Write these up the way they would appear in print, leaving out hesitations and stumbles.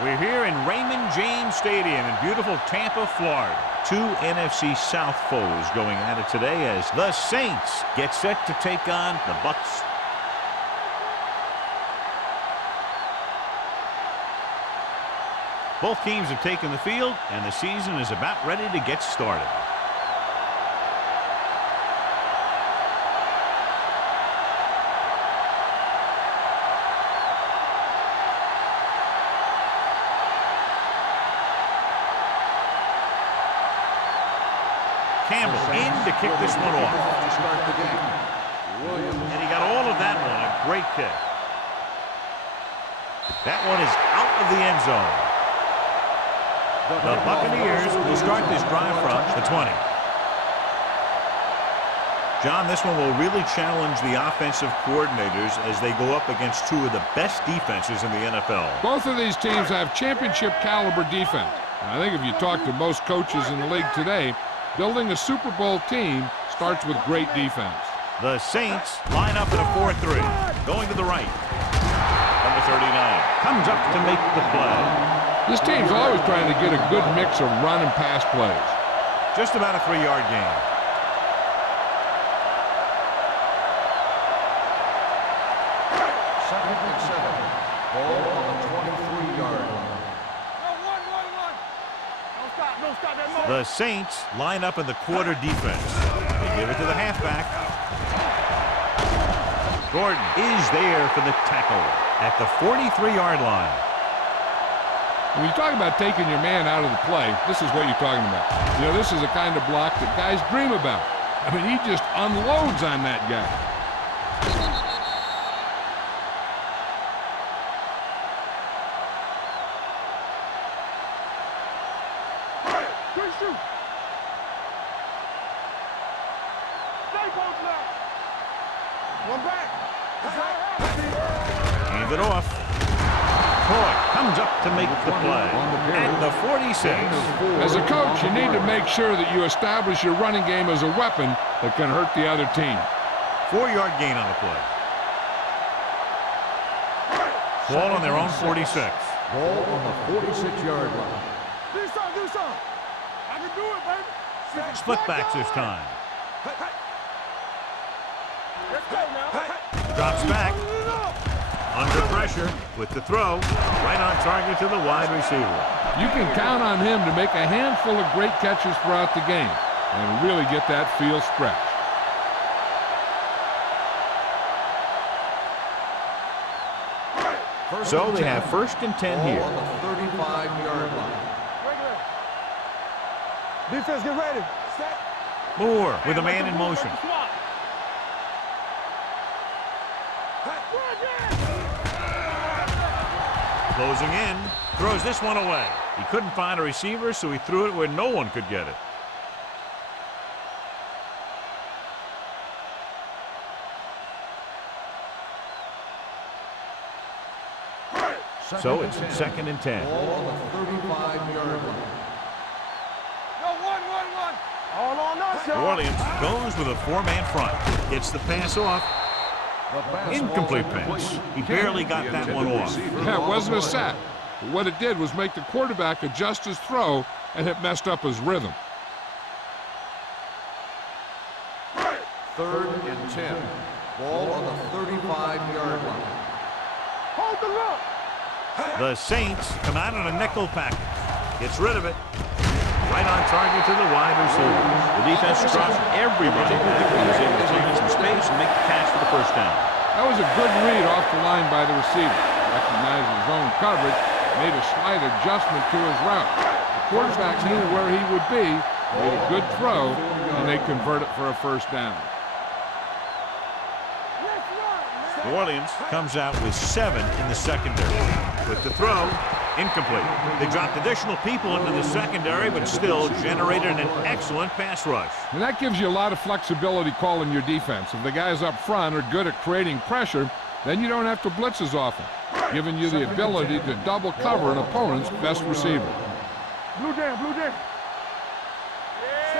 We're here in Raymond James Stadium in beautiful Tampa, Florida. Two NFC South foes going at it today as the Saints get set to take on the Bucs. Both teams have taken the field, and the season is about ready to get started. Campbell in to kick this one off. And he got all of that one. A great kick. That one is out of the end zone. The Buccaneers will start this drive from the 20. John, this one will really challenge the offensive coordinators as they go up against two of the best defenses in the NFL. Both of these teams have championship caliber defense. And I think if you talk to most coaches in the league today, building a Super Bowl team starts with great defense. The Saints line up in a 4-3. Going to the right. Number 39 comes up to make the play. This team's always trying to get a good mix of run and pass plays. Just about a 3-yard gain. Second and 7. Ball on the 23-yard line. The Saints line up in the quarter defense. They give it to the halfback. Gordon is there for the tackle at the 43-yard line. When you talk about taking your man out of the play, this is what you're talking about. You know, this is the kind of block that guys dream about. I mean, he just unloads on that guy. Hand it off. Troy comes up to make the play at the 46. As a coach, you need to make sure that you establish your running game as a weapon that can hurt the other team. 4-yard gain on the play. Ball on their own 46. Ball on the 46-yard line. Do something. I can do it, baby. Split backs this time. Let's go now. Drops back. Under pressure with the throw. Right on target to the wide receiver. You can count on him to make a handful of great catches throughout the game and really get that field stretch. So they have 1st and 10 here. On the 35-yard line. Defense, get ready. Set. Moore with a man in motion. Closing in, throws this one away. He couldn't find a receiver, so he threw it where no one could get it. So it's 2nd and 10. Ball on the 35-yard line. All on us, New Orleans goes with a 4-man front. Gets the pass off. Incomplete pass. He barely got that one off. Yeah, it wasn't a sack. But what it did was make the quarterback adjust his throw, and it messed up his rhythm. 3rd and 10. Ball on the 35-yard line. Hold the look. The Saints come out on a nickel package. Gets rid of it. Right on target to the wide receiver. The defense drops every running back and is able to find some space and make the catch for the 1st down. That was a good read off the line by the receiver. Recognized his own coverage, made a slight adjustment to his route. The quarterback knew where he would be, made a good throw, and they convert it for a 1st down. New Orleans comes out with 7 in the secondary. With the throw, incomplete. They dropped additional people into the secondary, but still generated an excellent pass rush. And that gives you a lot of flexibility calling your defense. If the guys up front are good at creating pressure, then you don't have to blitz as often, giving you the ability to double cover an opponent's best receiver. Blue jam.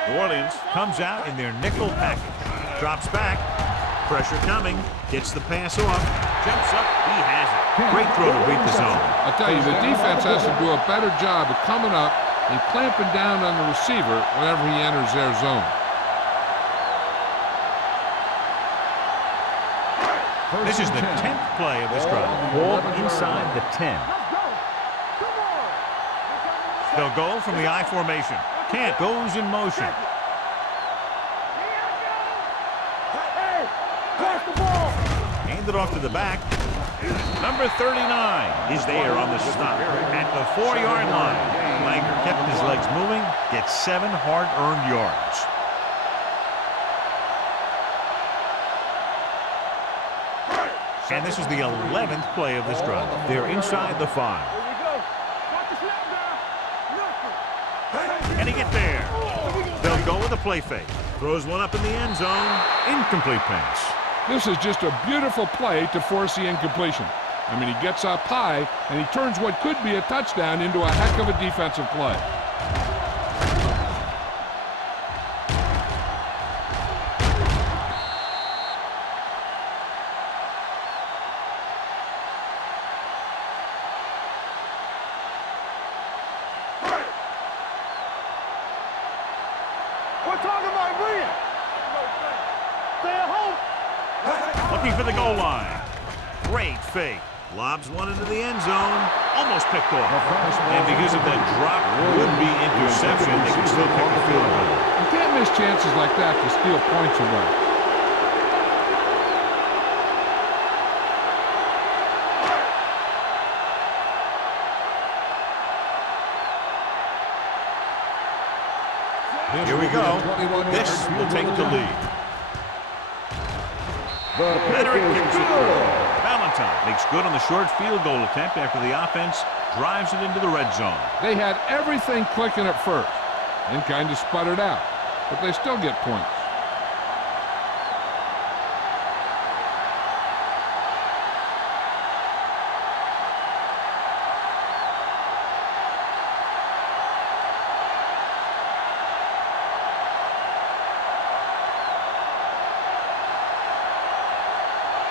New Orleans comes out in their nickel package. Drops back. Pressure coming. Gets the pass off. jumps up, he has it. Great throw to beat the zone. I'll tell you, the defense has to do a better job of coming up and clamping down on the receiver whenever he enters their zone. This is the 10th play of this drive. Ball inside the 10. They'll go from the I formation. Kent goes in motion. Hand it off to the back. Number 39 is there on the stop at the 4-yard line. Langer kept his legs moving, gets 7 hard-earned yards. And this is the 11th play of this drive. They're inside the 5. Can he get there? They'll go with a play fake. Throws one up in the end zone. Incomplete pass. This is just a beautiful play to force the incompletion. I mean, he gets up high, and he turns what could be a touchdown into a heck of a defensive play. We're talking about Bria. Stay at home. Looking for the goal line. Great fake. Lobs one into the end zone. Almost picked off. And because of that drop would-be interception, they can still pick a field goal. You can't miss chances like that to steal points away. Here we go. This will take the lead. Better kicks it through. Valentine makes good on the short field goal attempt after the offense drives it into the red zone. They had everything clicking at first and kind of sputtered out, but they still get points.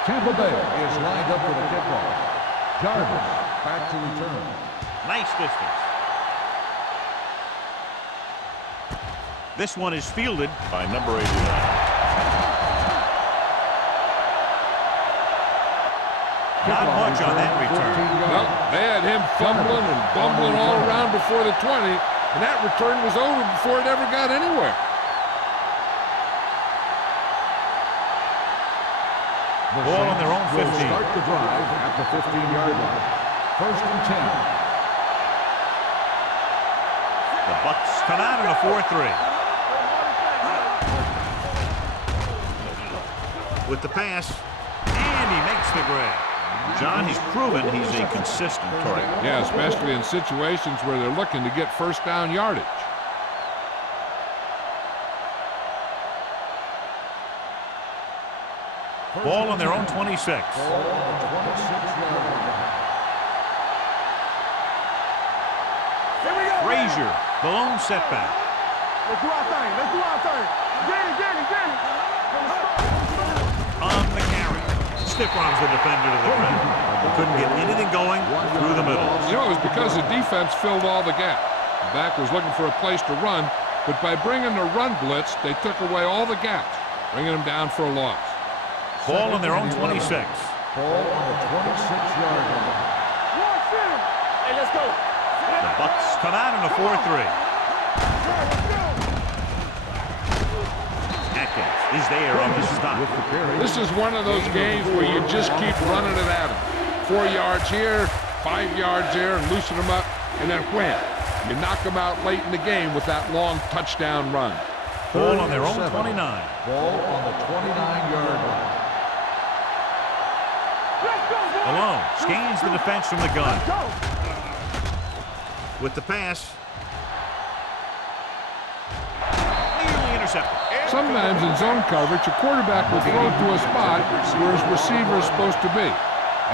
Tampa Bay is lined up for the kickoff. Jarvis back to return. Nice distance. This one is fielded by number 89. Not much on that return. Well, they had him fumbling and bumbling all around before the 20, and that return was over before it ever got anywhere. Ball on their own 15. Start the drive at the 15-yard line. 1st and 10. The Bucs come out in a 4-3. With the pass, and he makes the grab. John, he's proven he's a consistent target. Yeah, especially in situations where they're looking to get first down yardage. Ball on their own 26. Frazier, the lone setback. Let's do our thing. Let's do our thing. Get it. On the carry. Stiff arms the defender to the ground. Couldn't get anything going through the middle. You know, it was because the defense filled all the gaps. The back was looking for a place to run, but by bringing the run blitz, they took away all the gaps, bringing them down for a loss. Ball on their own 26. Ball on the 26-yard line. Hey, let's go. The Bucs come out in a 4-3. Atkins is there on the stop. This is one of those games where you just keep running it at them. 4 yards here, 5 yards there, and loosen them up, and then wham. You knock them out late in the game with that long touchdown run. Ball on their own 29. Ball on the 29-yard line. Malone scans the defense from the gun. With the pass. Nearly intercepted. Sometimes in zone coverage, a quarterback will throw to a spot where his receiver is supposed to be.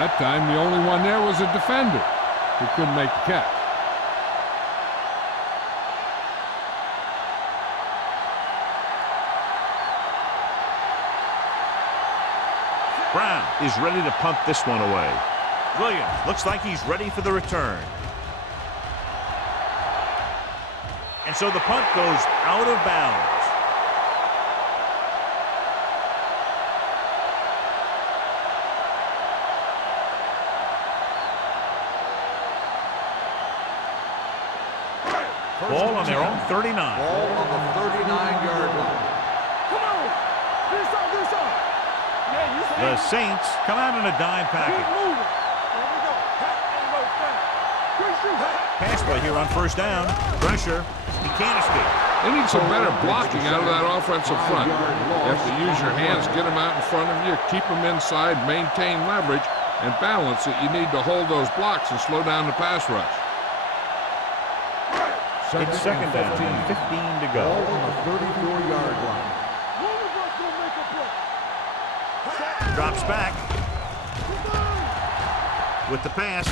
That time, the only one there was a defender who couldn't make the catch. Brown is ready to punt this one away. Williams looks like he's ready for the return. And so the punt goes out of bounds. Ball on their own 39. Ball on the 39-yard line. Come on. This up, this up. Yeah, you see. The Saints come out in a dime Keep package. moving. Here we go. Ain't no thing. Good shoot. Pass play here on first down. Pressure. He can't escape. They need some better blocking out of that offensive front. You have to use your hands, get them out in front of you, keep them inside, maintain leverage, and balance it. You need to hold those blocks and slow down the pass rush. It's second down and 15 to go. Ball on the 34-yard line. Drops back with the pass,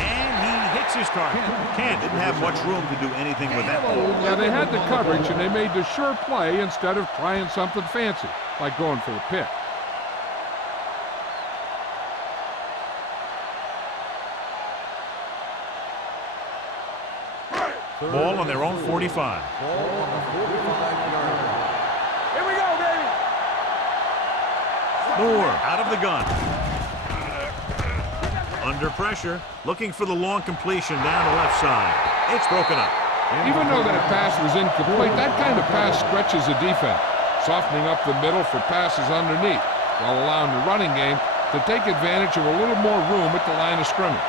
and he hits his target. Ken didn't have much room to do anything with that ball. Yeah, they had the coverage, and they made the sure play instead of trying something fancy, like going for the pick. Ball on their own 45. Ball on the 45-yard line. Here we go, baby. Moore out of the gun. Under pressure, looking for the long completion down the left side. It's broken up. Even though that pass was incomplete, that kind of pass stretches the defense, softening up the middle for passes underneath, while allowing the running game to take advantage of a little more room at the line of scrimmage.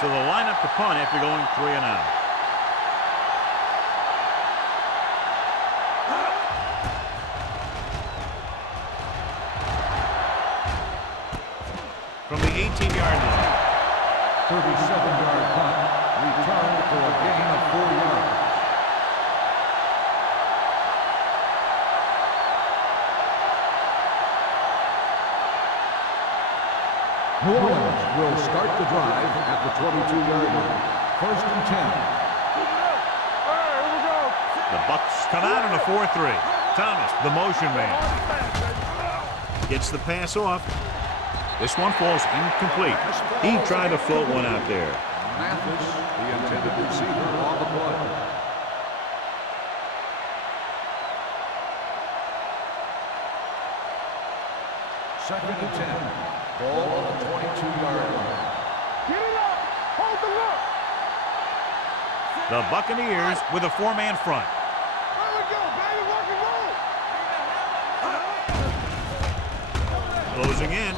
So they'll line up the punt after going 3 and out. From the 18-yard line. 37-yard punt. Returned for a gain of 4 yards. New Orleans will start the drive at the 22-yard line. First and 10. All right, here we go. The Bucks come out in a 4-3. Thomas, the motion man, gets the pass off. This one falls incomplete. He tried to float one out there. Mathis, the intended receiver, on the play. Second and 10. Ball on the 22-yard line. Get it up. Hold the look. The Buccaneers with a 4-man front. There we go, baby. Rock and roll. Closing in.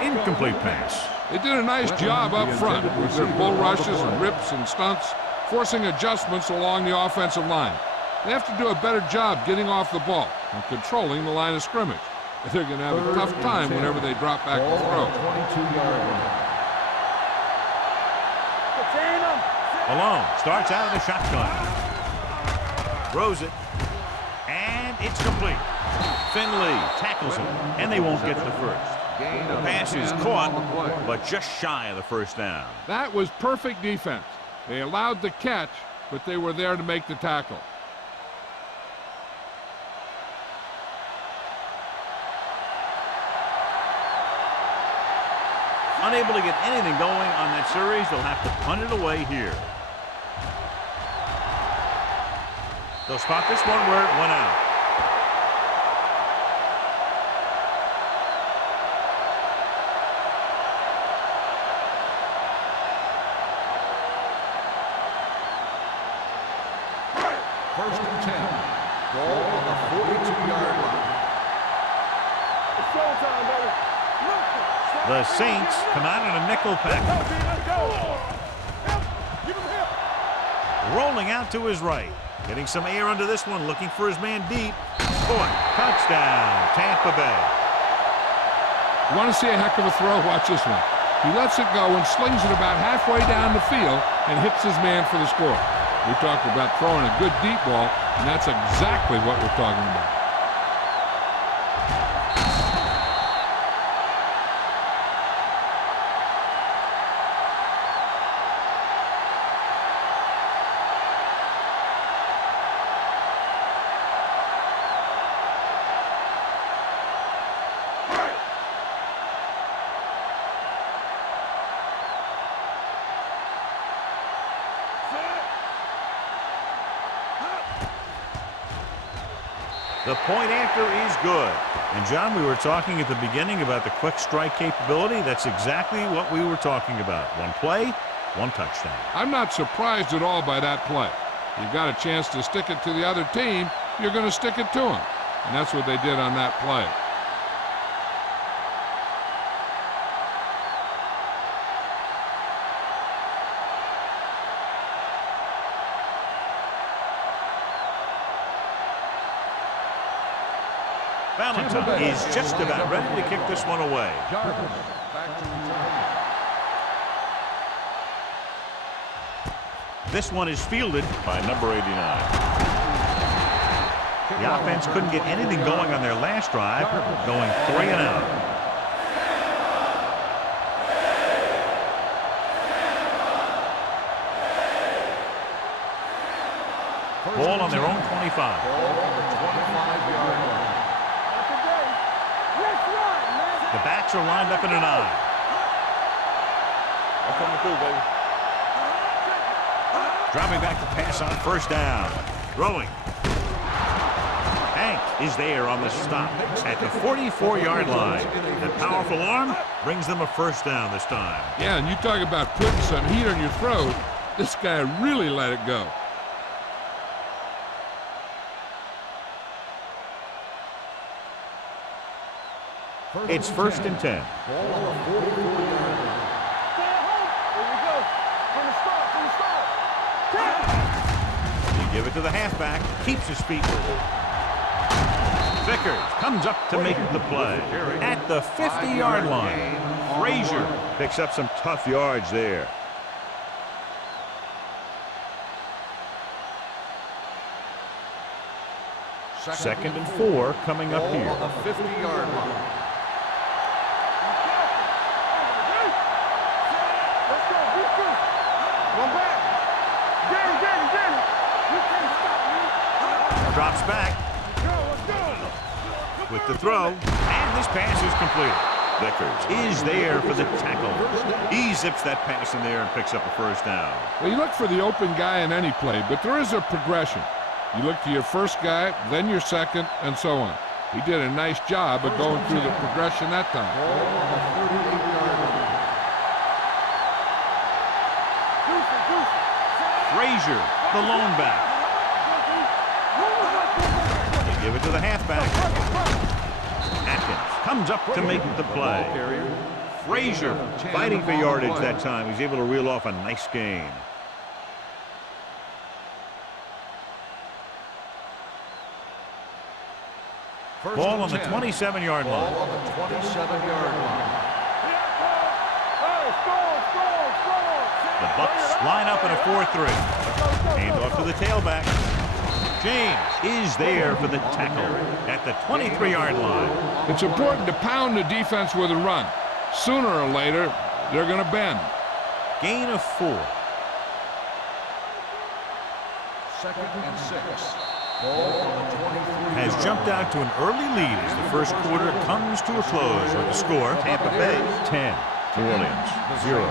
Incomplete pass. They did a nice job up front with their bull rushes and rips and stunts, forcing adjustments along the offensive line. They have to do a better job getting off the ball and controlling the line of scrimmage. They're going to have a tough time whenever they drop back to throw. 22-yard line. Malone starts out of the shotgun. Throws it. And it's complete. Finley tackles him. And they won't get the first. The pass is caught, but just shy of the first down. That was perfect defense. They allowed the catch, but they were there to make the tackle. Unable to get anything going on that series, they'll have to punt it away here. They'll spot this one where it went out. First and 10. Ball on the 42-yard line. It's showtime, baby. The Saints come out in a nickel pack. Let's go. Give him help. Rolling out to his right. Getting some air under this one, looking for his man deep. Caught. Touchdown, Tampa Bay. You want to see a heck of a throw? Watch this one. He lets it go and slings it about halfway down the field and hits his man for the score. We talked about throwing a good deep ball, and that's exactly what we're talking about. The point after is good. And, John, we were talking at the beginning about the quick strike capability. That's exactly what we were talking about. One play, one touchdown. I'm not surprised at all by that play. You've got a chance to stick it to the other team, you're going to stick it to them. And that's what they did on that play. Valentine is just about ready to kick this one away. Jarvis back to return. This one is fielded by number 89. The offense couldn't get anything going on their last drive, going 3 and out. Ball on their own 25. Ball on the 25-yard line. The backs are lined up in an eye. That's coming through, baby. Dropping back to pass on first down. Throwing. Hank is there on the stop at the 44-yard line. That powerful arm brings them a first down this time. Yeah, and you talk about putting some heat on your throat. This guy really let it go. It's first and 10. Ball on the 44-yard line. You give it to the halfback. Keeps his feet. Vickers comes up to make the play. At the 50-yard line. Frazier picks up some tough yards there. Second and 4 coming up here. Ball on the 50-yard line. Drops back with the throw, and this pass is completed. Vickers is there for the tackle. He zips that pass in there and picks up a first down. Well, you look for the open guy in any play, but there is a progression. You look to your first guy, then your second, and so on. He did a nice job of going through the progression that time. Ball on the 38-yard line. Frazier, the lone back. They give it to the halfback. Atkins comes up to make the play. Frazier fighting for yardage that time. He's able to reel off a nice gain. Ball on the 27-yard line. Ball on the 27-yard line. The Bucks line up in a 4-3. Hand off to the tailback. James is there for the tackle at the 23-yard line. It's important to pound the defense with a run. Sooner or later, they're going to bend. Gain of 4. Second and 6. Ball on the 23-yard Has jumped out to an early lead as the first quarter comes to a close with the score Tampa Bay 10, New Orleans 0.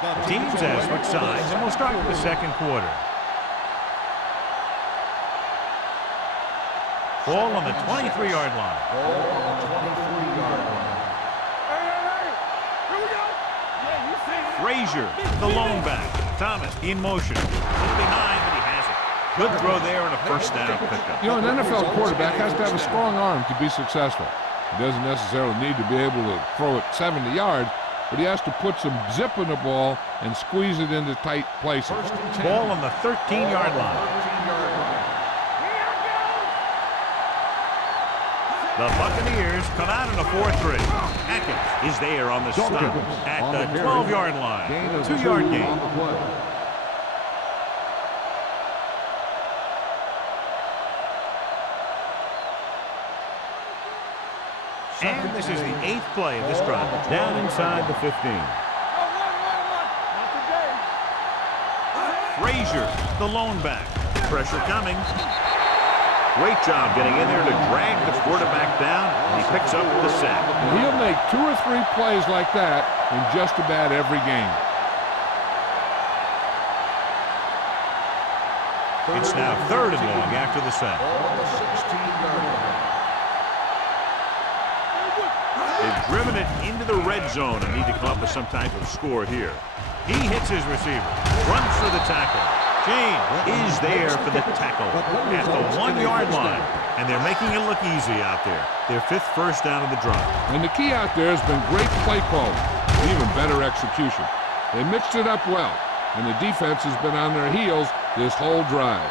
The teams have switched sides and we'll start with the second quarter. Ball on the 23-yard line. Ball on the 23-yard line. Frazier, the lone back. Thomas in motion. A little behind, but he has it. Good throw there and a first down pickup. You know, an NFL quarterback has to have a strong arm to be successful. He doesn't necessarily need to be able to throw it 70 yards, but he has to put some zip in the ball and squeeze it into tight places. Ball on the 13-yard line. 13-yard line. The Buccaneers come out in a 4-3. Atkins is there on the stop at the 12-yard line. 2-yard gain. On the play. And this is the 8th play of this drive. Down inside the 15. Frazier, the lone back. Pressure coming. Great job getting in there to drag the quarterback down, and he picks up the sack. And he'll make 2 or 3 plays like that in just about every game. It's now 3rd and long after the sack. Ball on the 16-yard line. They've driven it into the red zone and need to come up with some type of score here. He hits his receiver, runs for the tackle. James is there for the tackle at the 1-yard line. And they're making it look easy out there. Their 5th first down of the drive. And the key out there has been great play calling and even better execution. They mixed it up well, and the defense has been on their heels this whole drive.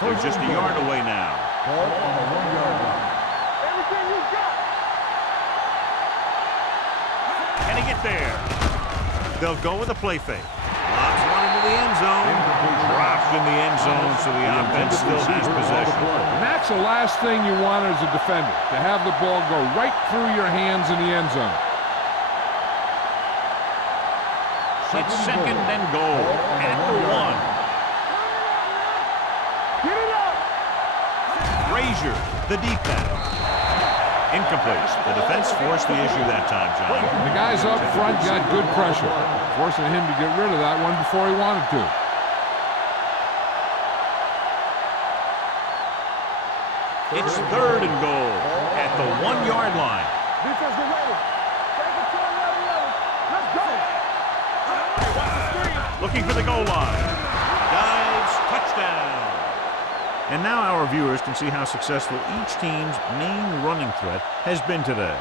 They're just a yard away now. Ball on the 1-yard line. Everything you got. Can he get there? They'll go with a play fake. Lobs one into the end zone. Dropped in the end zone, so the offense still has possession. And that's the last thing you want as a defender, to have the ball go right through your hands in the end zone. It's 2nd and goal at the 1. Get it up. Frazier, the deep pass. Incomplete. The defense forced the issue that time, John. The guys up front got good pressure, forcing him to get rid of that one before he wanted to. It's 3rd and goal at the 1-yard line. Defense, get ready. Take it to another level. Let's go. Watch the screen. Looking for the goal line. Dives, touchdown. And now our viewers can see how successful each team's main running threat has been today.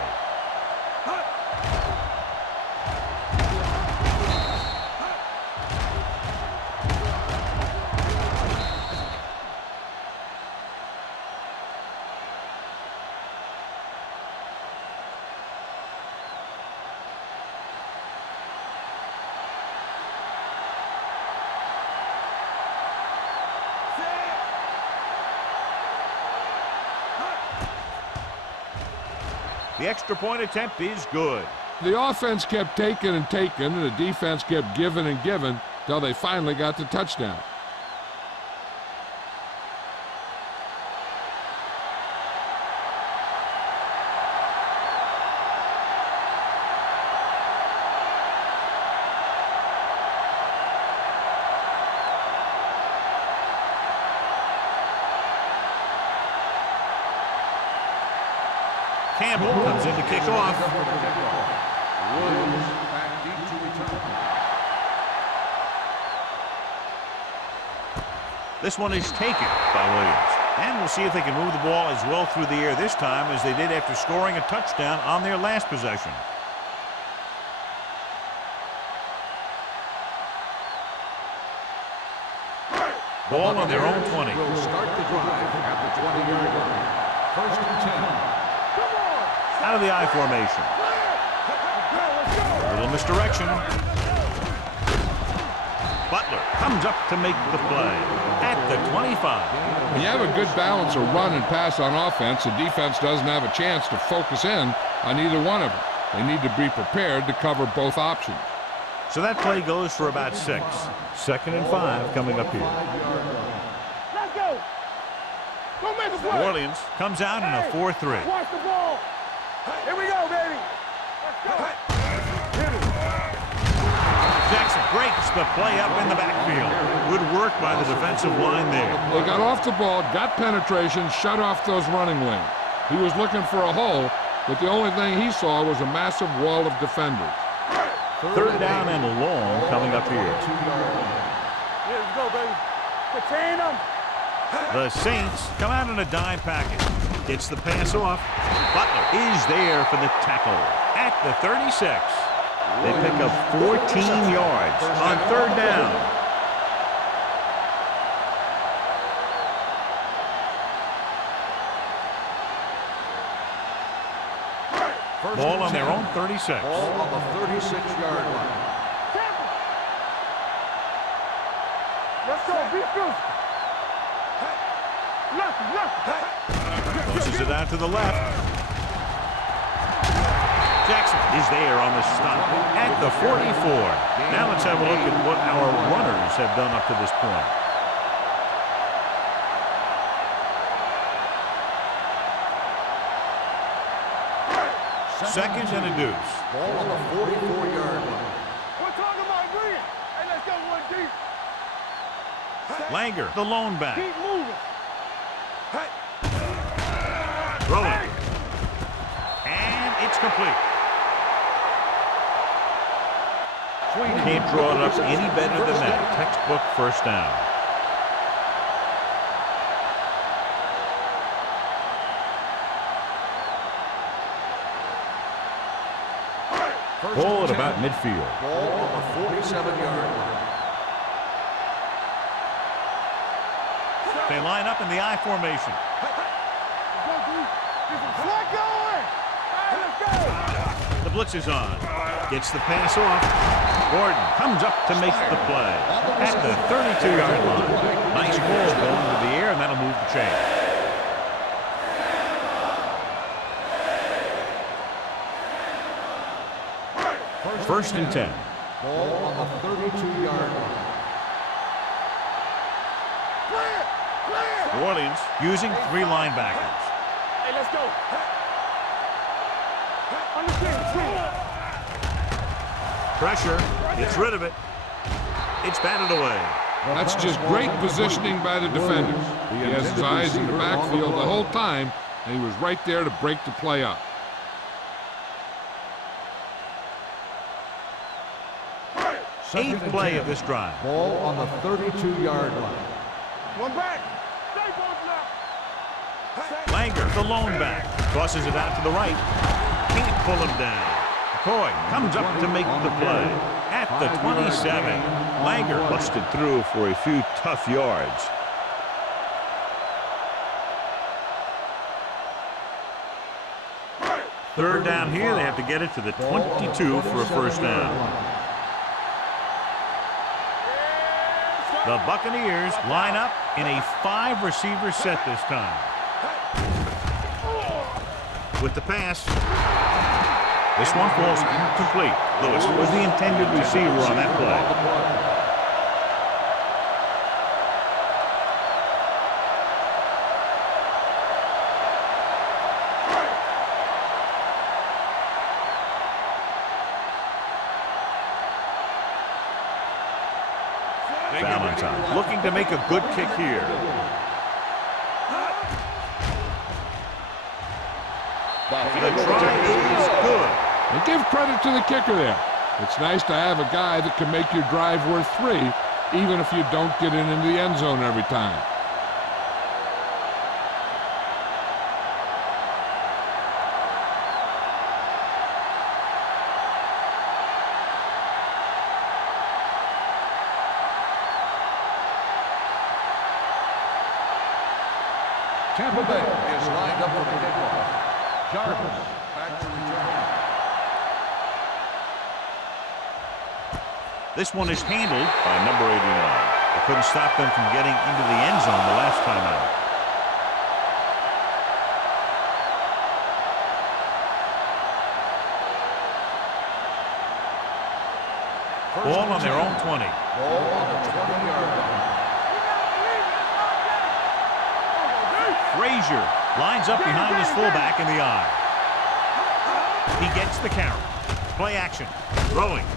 The extra point attempt is good. The offense kept taking and taking, and the defense kept giving and giving till they finally got the touchdown. Campbell comes in to kick off. Williams back deep to return. This one is taken by Williams. And we'll see if they can move the ball as well through the air this time as they did after scoring a touchdown on their last possession. Ball on their own 20. Will start the drive at the 20-yard line. 1st and 10. Out of the I formation. A little misdirection. Butler comes up to make the play at the 25. When you have a good balance of run and pass on offense, the defense doesn't have a chance to focus in on either one of them. They need to be prepared to cover both options. So that play goes for about 6. 2nd and 5 coming up here. Let's go. Go make a play. New Orleans comes out in a 4-3. Watch the ball. Here we go, baby. Let's go. Hit it. Jackson breaks the play up in the backfield. Good work by the defensive line there. They got off the ball, got penetration, shut off those running lanes. He was looking for a hole, but the only thing he saw was a massive wall of defenders. 3rd down and long coming up here. Here we go, baby. Contain them. The Saints come out in a dime package. Gets the pass off. Butler is there for the tackle at the 36. They pick up 14 yards on 3rd down. Ball on their own 36. Ball on the 36-yard line. Let's go. Be good. Left. Pushes it out to the left. Jackson is there on the stop at the 44. Now let's have a look at what our runners have done up to this point. Seconds and a deuce. Ball on the 44-yard line. We're talking about green. Hey, let's go 1 deep. Langer, the lone back. Keep moving. Throwing. And it's complete. Can't draw it up any better than that. Textbook first down. Ball at about midfield. Ball on the 47-yard line. They line up in the I formation. Flag going. Hey, let's go. The blitz is on. Gets the pass off. Gordon comes up to make the play. At the 32-yard line. Nice ball going into the air, and that'll move the chain. First and 10. Ball on the 32-yard line. Clear. Clear. New Orleans using 3 linebackers. Hey, let's go. Understand. Pressure. Gets rid of it. It's batted away. That's just great positioning by the defenders. He has his eyes in the backfield the whole time, and he was right there to break the play up. Eighth play of this drive. Ball on the 32-yard line. One back. Stay both left. Langer, the lone back. Tosses it out to the right. Can't pull him down. McCoy comes up to make the play. At the 27. Langer busted through for a few tough yards. Third down here. They have to get it to the 22 for a first down. The Buccaneers line up in a 5-receiver set this time. With the pass. This one falls incomplete. Lewis was the intended receiver on that play. Valentine looking to make a good kick here. The try is good. And give credit to the kicker there. It's nice to have a guy that can make your drive worth 3, even if you don't get it into the end zone every time. Tampa Bay is lined up for the kickoff. Jarvis back to return. This one is handled by number 89. They couldn't stop them from getting into the end zone the last time out. Ball on their own 20. Ball on the 20-yard line. Frazier lines up behind his fullback in the eye. He gets the carry. Play action. Throwing.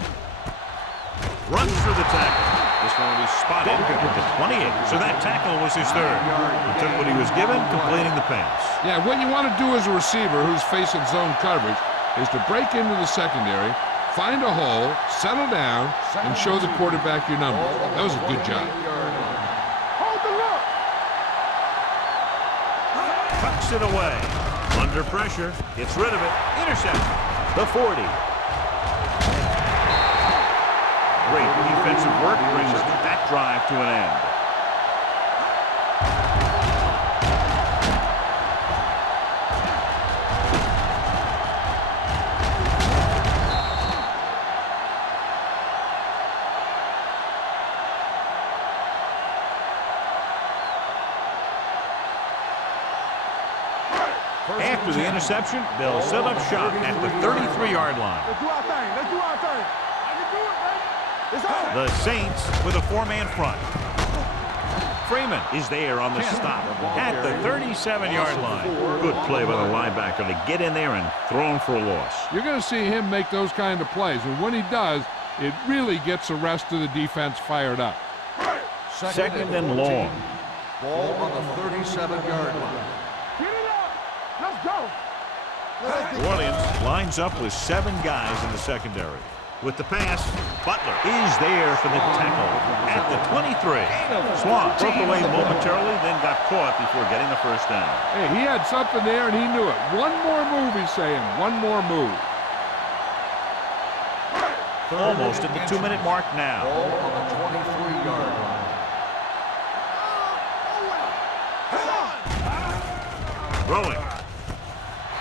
Runs through the tackle. This one will be spotted at the 28. So that tackle was his third. He took what he was given, completing the pass. Yeah, what you want to do as a receiver who's facing zone coverage is to break into the secondary, find a hole, settle down, and show the quarterback your numbers. That was a good job. Hold the look. Tucks it away. Under pressure. Gets rid of it. Intercept. The 40. Great defensive work brings that drive to an end. After the interception, they'll set up shop at the 33-yard line. Let's do our thing. Let's do our thing. I can do it, baby. It's on. The Saints with a 4-man front. Freeman is there on the stop at the 37-yard line. Good play by the linebacker to get in there and throw him for a loss. You're going to see him make those kind of plays, and when he does, it really gets the rest of the defense fired up. Second and long. Ball on the 37-yard line. Get it up. Let's go. New Orleans lines up with 7 guys in the secondary. With the pass, Butler is there for the tackle at the 23. Swan broke away momentarily, then got caught before getting the first down. Hey, he had something there, and he knew it. One more move, he's saying. One more move. Almost at the 2-minute mark now. Ball on the 23-yard line. Throwing.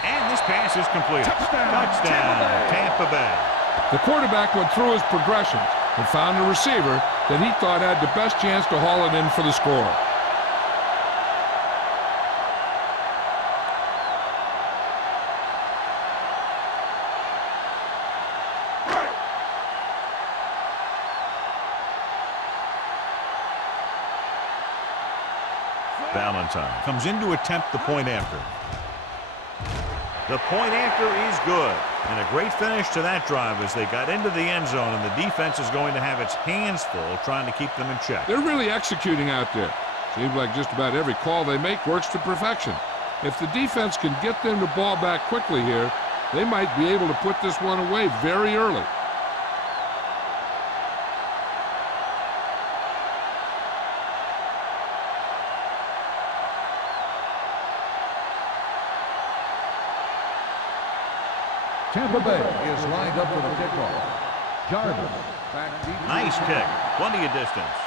And this pass is completed. Touchdown, Tampa Bay. The quarterback went through his progressions and found a receiver that he thought had the best chance to haul it in for the score. Valentine comes in to attempt the point after. The point after is good. And a great finish to that drive as they got into the end zone, and the defense is going to have its hands full trying to keep them in check. They're really executing out there. Seems like just about every call they make works to perfection. If the defense can get them the ball back quickly here, they might be able to put this one away very early. Tampa Bay is lined up for the kickoff. Jarvis back deep. Nice kick. Plenty of distance.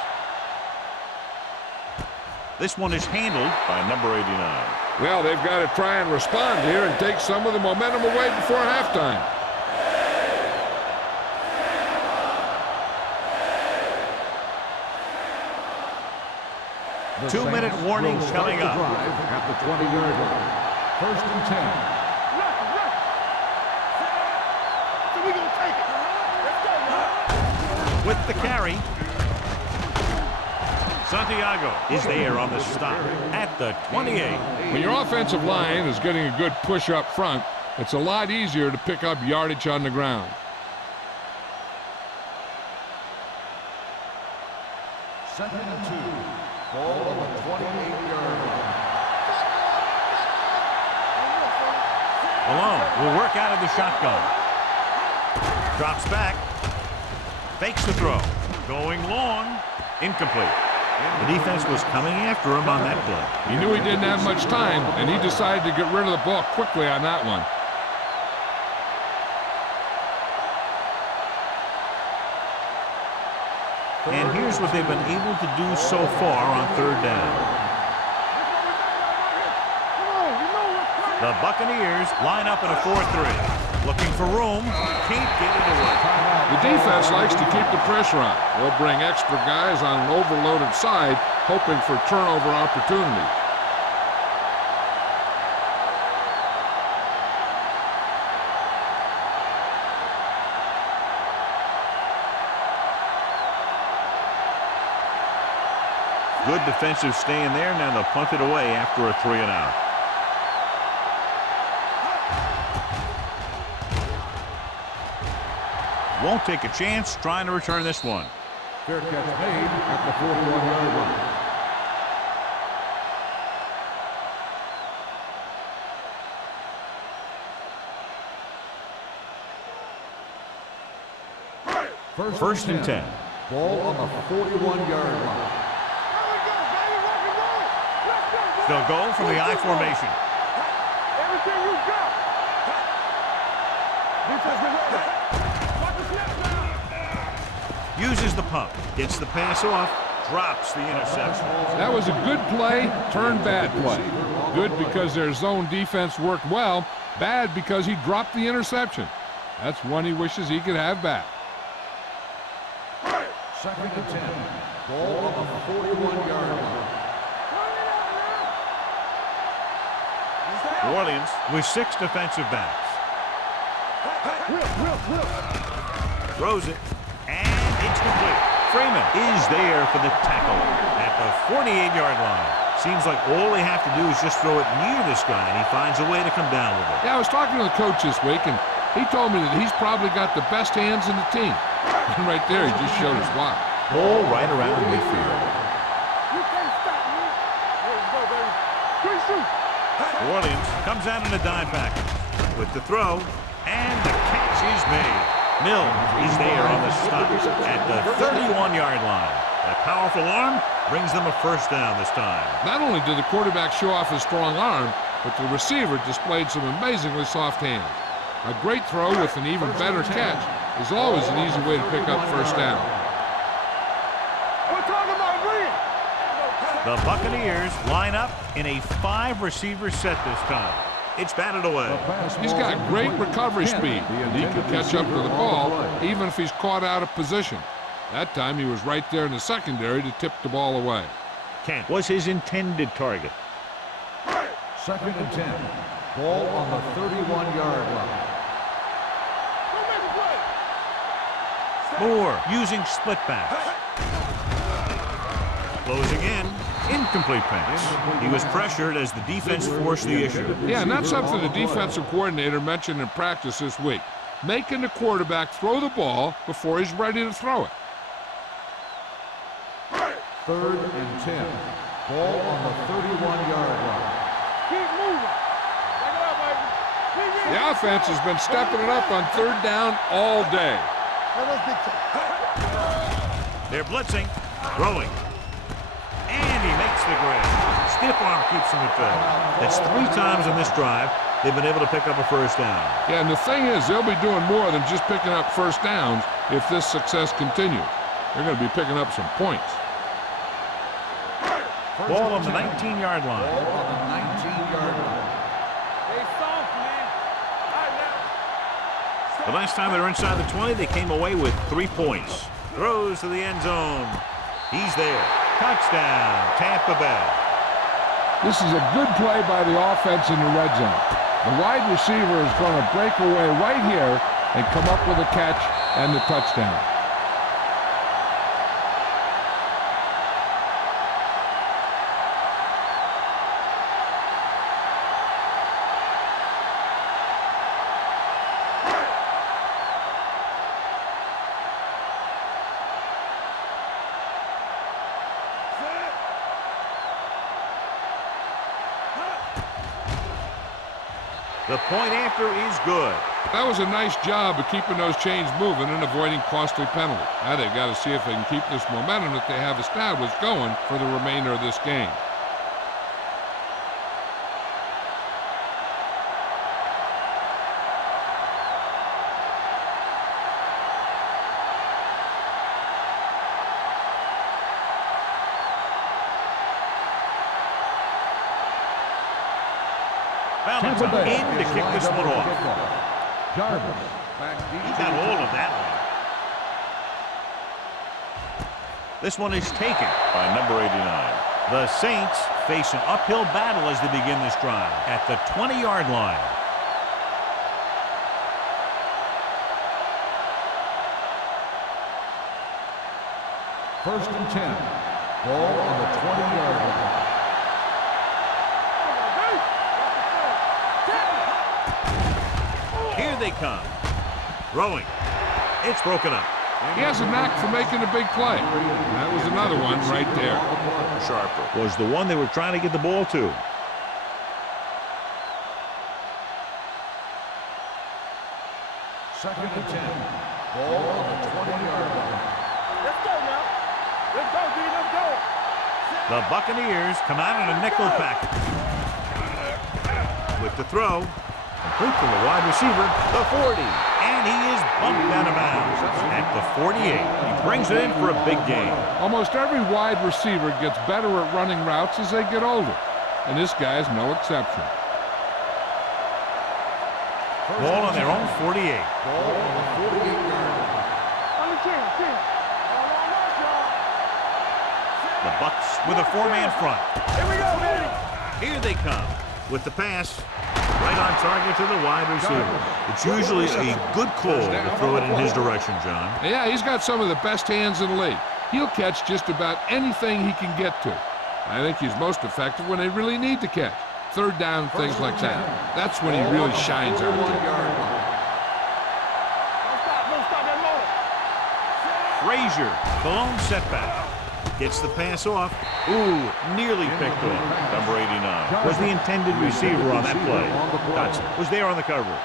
This one is handled by number 89. Well, they've got to try and respond here and take some of the momentum away before halftime. The 2-minute Saints warning will start coming the up. drive at the 20-yard line. First and 10. With the carry, Santiago is there on the stop at the 28. When your offensive line is getting a good push up front, it's a lot easier to pick up yardage on the ground. Second and 2. Ball on the 28-yard line. Malone will work out of the shotgun. Drops back. Fakes the throw. Going long. Incomplete. The defense was coming after him on that play. He knew he didn't have much time, and he decided to get rid of the ball quickly on that one. And here's what they've been able to do so far on third down. The Buccaneers line up in a 4-3. Looking for room. Can't get it away. The defense likes to keep the pressure on. They'll bring extra guys on an overloaded side, hoping for turnover opportunity. Good defensive stand there. Now they'll punt it away after a 3-and-out. Won't take a chance trying to return this one. Fair catch made at the 41-yard line. First and 10. Ball on the 41-yard line. They'll go from the I formation. Everything you got. Defense, get ready. Watch the snap now. Uses the pump. Gets the pass off. Drops the interception. That was a good play, turned bad play. Good because their zone defense worked well. Bad because he dropped the interception. That's one he wishes he could have back. Second and 10. Ball on the 41-yard line. New Orleans with 6 defensive backs. Throws it, and it's complete. Freeman is there for the tackle at the 48-yard line. Seems like all they have to do is just throw it near this guy, and he finds a way to come down with it. Yeah, I was talking to the coach this week, and he told me that he's probably got the best hands in the team. And right there, he just showed us why. Ball right around midfield. New Orleans comes out in a dime package with the throw, and the catch is made. Mills is there on the stop at the 31-yard line. That powerful arm brings them a first down this time. Not only did the quarterback show off his strong arm, but the receiver displayed some amazingly soft hands. A great throw with an even better catch is always an easy way to pick up first down. We're talking about green. The Buccaneers line up in a 5-receiver set this time. It's batted away. He's got great recovery speed, and he can catch up to the ball even if he's caught out of position. That time he was right there in the secondary to tip the ball away. Kent was his intended target. 2nd and 10. Ball on the 31-yard line. Moore using split backs. Closing in. Incomplete pass. He was pressured as the defense forced the issue. Yeah, and that's something the defensive coordinator mentioned in practice this week. Making the quarterback throw the ball before he's ready to throw it. 3rd and 10. Ball on the 31-yard line. Keep moving. Take it up, baby. The offense has been stepping it up on 3rd down all day. They're blitzing, throwing, and he makes the grab. Stiff arm keeps him at bay. That's 3 times in this drive they've been able to pick up a first down. Yeah, and the thing is, they'll be doing more than just picking up first downs if this success continues. They're going to be picking up some points. Ball on the 19-yard line. Ball on the 19-yard line. They soft, man. All right, now. The last time they were inside the 20, they came away with 3 points. Throws to the end zone. He's there. Touchdown, Tampa Bay. This is a good play by the offense in the red zone. The wide receiver is going to break away right here and come up with a catch and the touchdown. The point after is good. That was a nice job of keeping those chains moving and avoiding costly penalties. Now they've got to see if they can keep this momentum that they have established going for the remainder of this game. Tampa Bay in to is kick lined this up one for the off. kickoff. Jarvis back deep. He got hold of that one. This one is taken by number 89. The Saints face an uphill battle as they begin this drive at the 20-yard line. First and 10. Ball on the 20-yard line. Here they come. Throwing. It's broken up. He has a knack for making a big play. That was another one right there. Sharper was the one they were trying to get the ball to. Second and 10. Ball on the 20-yard line. Let's go now. Let's go, D. Let's go. The Buccaneers come out in a nickel package. With the throw, complete to the wide receiver, the 40. And he is bumped out of bounds at the 48. He brings it in for a big gain. Almost every wide receiver gets better at running routes as they get older, and this guy is no exception. Ball on their own 48. Ball on the 48-yard line. On the 10. The Bucs with a 4-man front. Here we go, baby. Here they come with the pass. Right on target to the wide receiver. It's usually a good call to throw it in his direction, John. Yeah, he's got some of the best hands in the league. He'll catch just about anything he can get to. I think he's most effective when they really need to catch. Third down, things like that. That's when he really shines out there. Don't stop that motor. Frazier, the lone setback. Gets the pass off. Ooh, nearly picked off. Number 89 was the intended receiver on that play. Dotson was there on the coverage.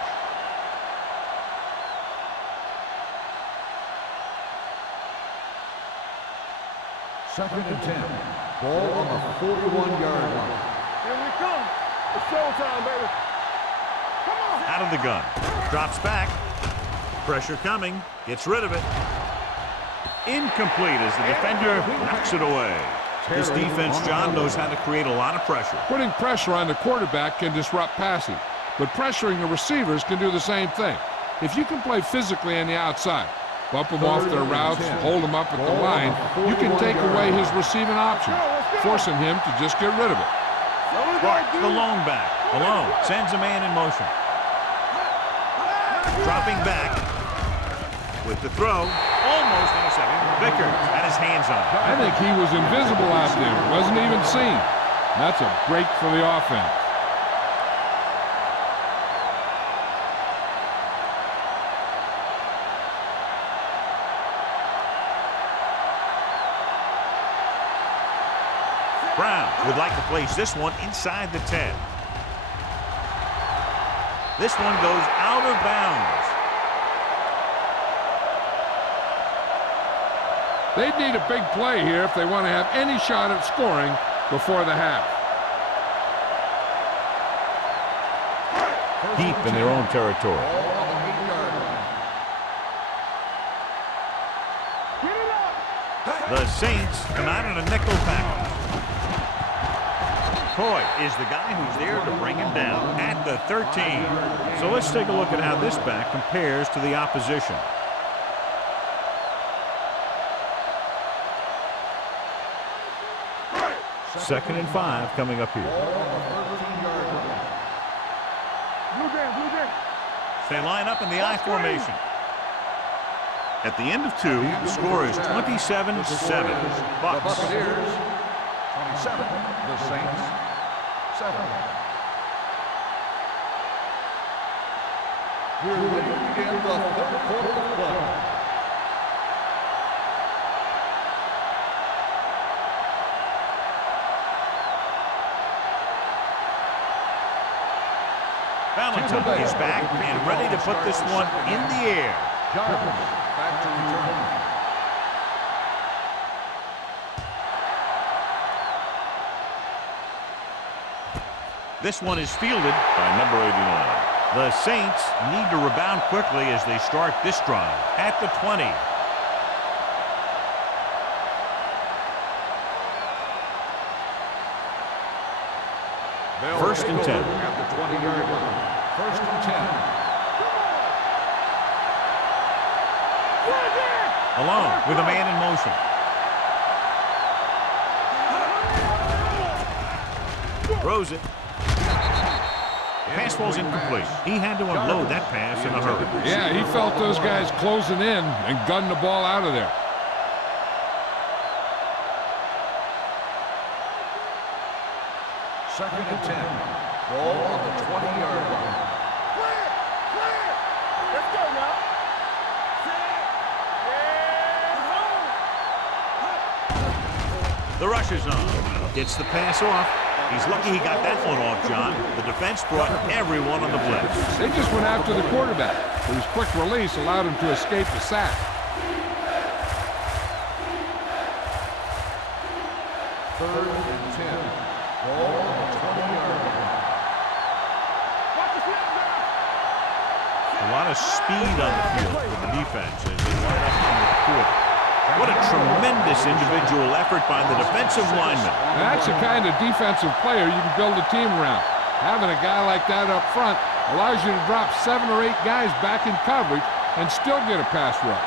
Second and 10. Ball on the 41-yard line. Here we come. It's showtime, baby. Come on. Out of the gun. Drops back. Pressure coming. Gets rid of it. Incomplete as the defender knocks it away. This defense, John, knows how to create a lot of pressure. Putting pressure on the quarterback can disrupt passing, but pressuring the receivers can do the same thing. If you can play physically on the outside, bump them off their routes, hold them up at the line, you can take away his receiving options, forcing him to just get rid of it. Clark, the lone back. Alone sends a man in motion. Dropping back with the throw. Almost intercepted. Vickers had his hands on it. I think he was invisible out there. Wasn't even seen. That's a break for the offense. Brown would like to place this one inside the 10. This one goes out of bounds. They need a big play here if they want to have any shot at scoring before the half. Deep in their own territory. Ball on the 8-yard line. The Saints come out in a nickel package. Coy is the guy who's there to bring him down at the 13. So let's take a look at how this back compares to the opposition. Second and 5 coming up here. Blue game. They line up in the I formation. At the end of 2, the score is 27-7. Bucks. Buccaneers, 27. The Saints, 7. We're ready to begin the third quarter of play. Valentine is back and ready to put this one in the air. Jarvis back to return. This one is fielded by number 89. The Saints need to rebound quickly as they start this drive at the 20. First and 10. At the 20-yard line. First and 10. Alone with a man in motion. Throws it. Pass falls incomplete. He had to unload that pass in a hurry. Yeah, he felt those guys closing in and gunned the ball out of there. Second and 10. Ball on the 20-yard line. Clear. Let's go now. The rush is on. Gets the pass off. He's lucky he got that one off, John. The defense brought everyone on the blitz. They just went after the quarterback. His quick release allowed him to escape the sack. Third and 10. Ball on the 20-yard line. A lot of speed on the field for the defense as they line up in the quarter. What a tremendous individual effort by the defensive lineman. That's the kind of defensive player you can build a team around. Having a guy like that up front allows you to drop 7 or 8 guys back in coverage and still get a pass rush.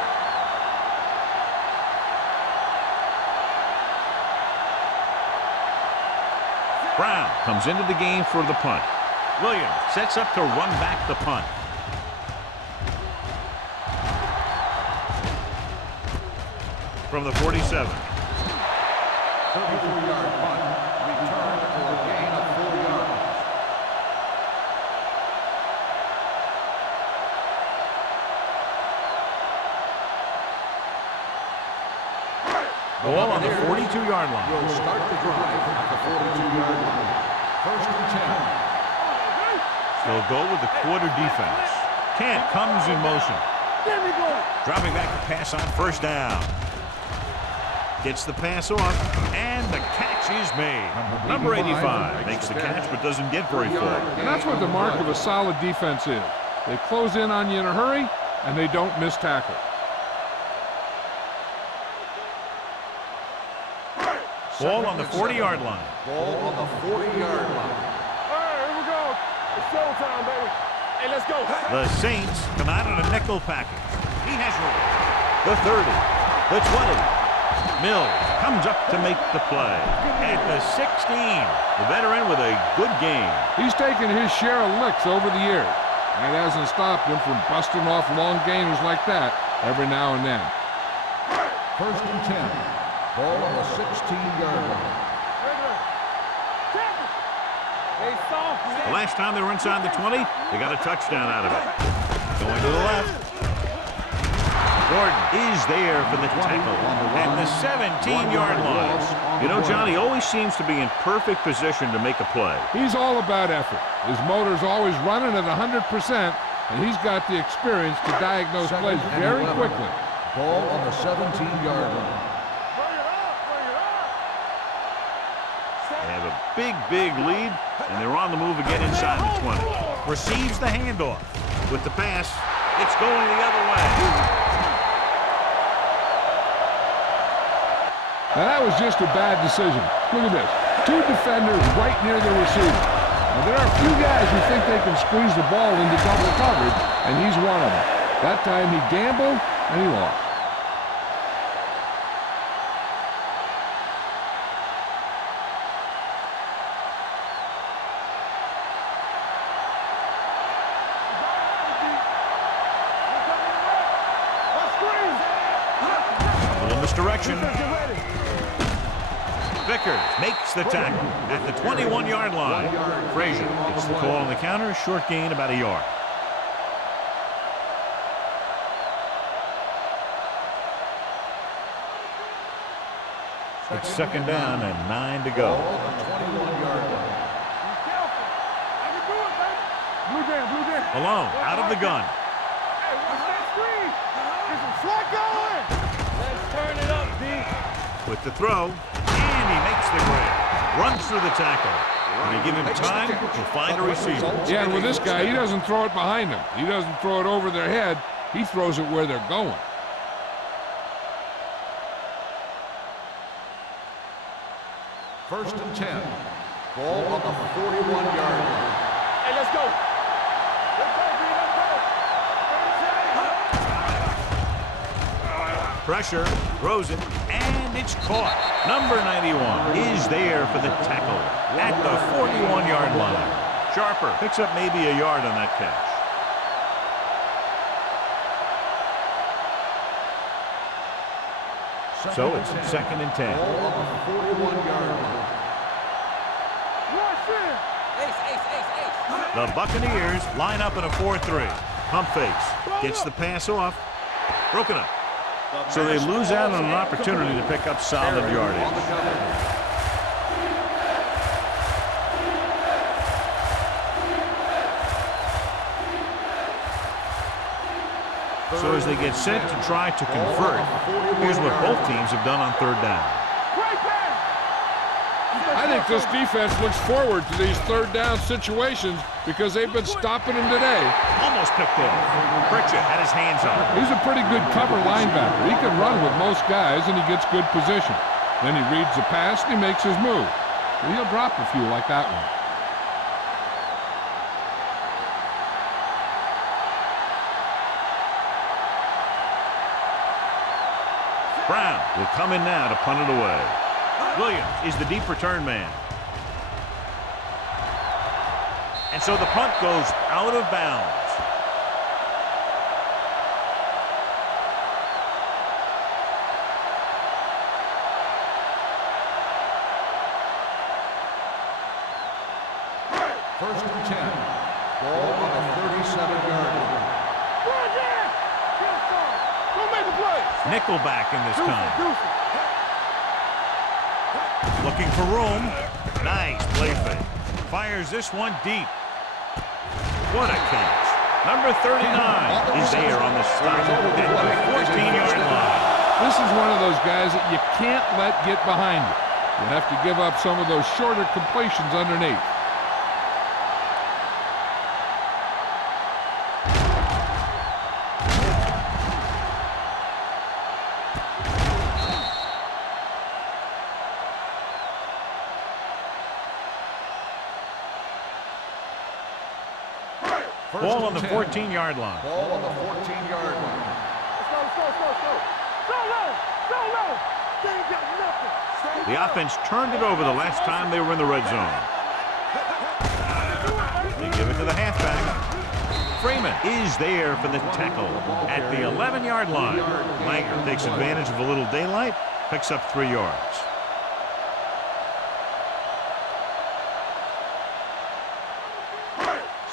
Brown comes into the game for the punt. Williams sets up to run back the punt. From the 47. 34-yard punt. Return for a gain of 4 yards. Ball on the 42-yard line. Will start the drive at the 42-yard line. First and 10. They'll go with the quarter defense. Kent comes in motion. There we go. Dropping back to pass on first down. Gets the pass off, and the catch is made. Number 85 makes the catch but doesn't get very far. And that's what the mark of a solid defense is. They close in on you in a hurry, and they don't miss tackle. Ball on the 40-yard line. Ball on the 40-yard line. All right, here we go. It's showtime, baby. Hey, let's go. The Saints come out in a nickel package. He has room. The 30, the 20. Mills comes up to make the play. At the 16, the veteran with a good game. He's taken his share of licks over the years. That hasn't stopped him from busting off long gainers like that every now and then. First and 10. Ball on the 16-yard line. Hey, soft, man. The last time they were inside the 20, they got a touchdown out of it. Going to the left. Gordon is there for the tackle at the 17-yard line. You know, Johnny always seems to be in perfect position to make a play. He's all about effort. His motor's always running at 100%, and he's got the experience to diagnose plays very quickly. Ball on the 17-yard line. They have a big lead, and they're on the move again inside the 20. Receives the handoff. With the pass, it's going the other way. Now that was just a bad decision. Look at this. Two defenders right near the receiver. Now there are a few guys who think they can squeeze the ball into double coverage, and he's one of them. That time he gambled, and he lost. A little misdirection. Vickers makes the tackle at the 21-yard line. Frazier gets the call on the counter. Short gain, about a yard. It's second down and 9 to go. Ball on the 21-yard line. Blue jam. Malone out of the gun. Hey, watch that screen. Get some slack going. Let's turn it up, D. With the throw, and he makes the grab. Runs through the tackle. When you give him time, he'll find a receiver. Yeah, and with this guy, he doesn't throw it behind them. He doesn't throw it over their head. He throws it where they're going. First and 10. Ball on the 41-yard line. Hey, let's go. Let's go, B. Let's go. Pressure, throws it, and it's caught. Number 91 is there for the tackle at the 41-yard line. Sharper picks up maybe a yard on that catch. So it's second and 10. Ball on the 41-yard line. Rush in. The Buccaneers line up in a 4-3. Pump fakes, gets the pass off, broken up. So they lose out on an opportunity to pick up solid yardage. So as they get set to try to convert, here's what both teams have done on third down. Great pass. I think this defense looks forward to these third down situations because they've been stopping them today. Almost picked off. Pritchett had his hands on it. He's a pretty good cover linebacker. He can run with most guys, and he gets good position. Then he reads the pass, and he makes his move. And he'll drop a few like that one. Brown will come in now to punt it away. Williams is the deep return man. And so the punt goes out of bounds. First and 10. Ball on the 37-yard line. Run there. Get it, go make the play. Nickelback in this time. Deuce it. Looking for room. Nice play fake. Fires this one deep. What a catch. Number 39 is there on the stop at the 14-yard line. This is one of those guys that you can't let get behind you. You have to give up some of those shorter completions underneath. Ball on the 14-yard line. Ball on the 14-yard line. Let's go. So low. They ain't got nothing. The offense turned it over the last time they were in the red zone. They give it to the halfback. Freeman is there for the tackle at the 11-yard line. Langer takes advantage of a little daylight, picks up 3 yards.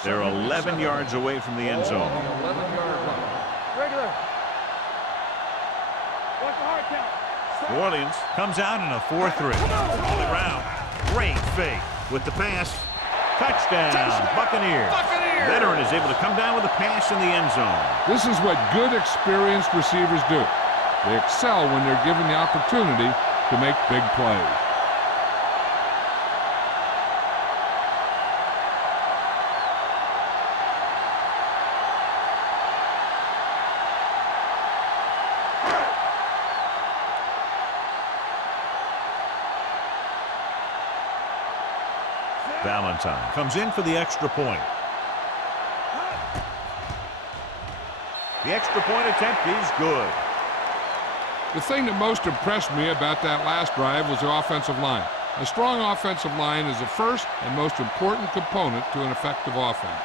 They're 11 yards away from the end zone. 11-yard line. Regular. Watch the hard count. New Orleans comes out in a 4-3. On the ground. Great fake with the pass. Touchdown, Buccaneers. Veteran is able to come down with a pass in the end zone. This is what good, experienced receivers do. They excel when they're given the opportunity to make big plays. Valentine comes in for the extra point. The extra point attempt is good. The thing that most impressed me about that last drive was the offensive line. A strong offensive line is the first and most important component to an effective offense.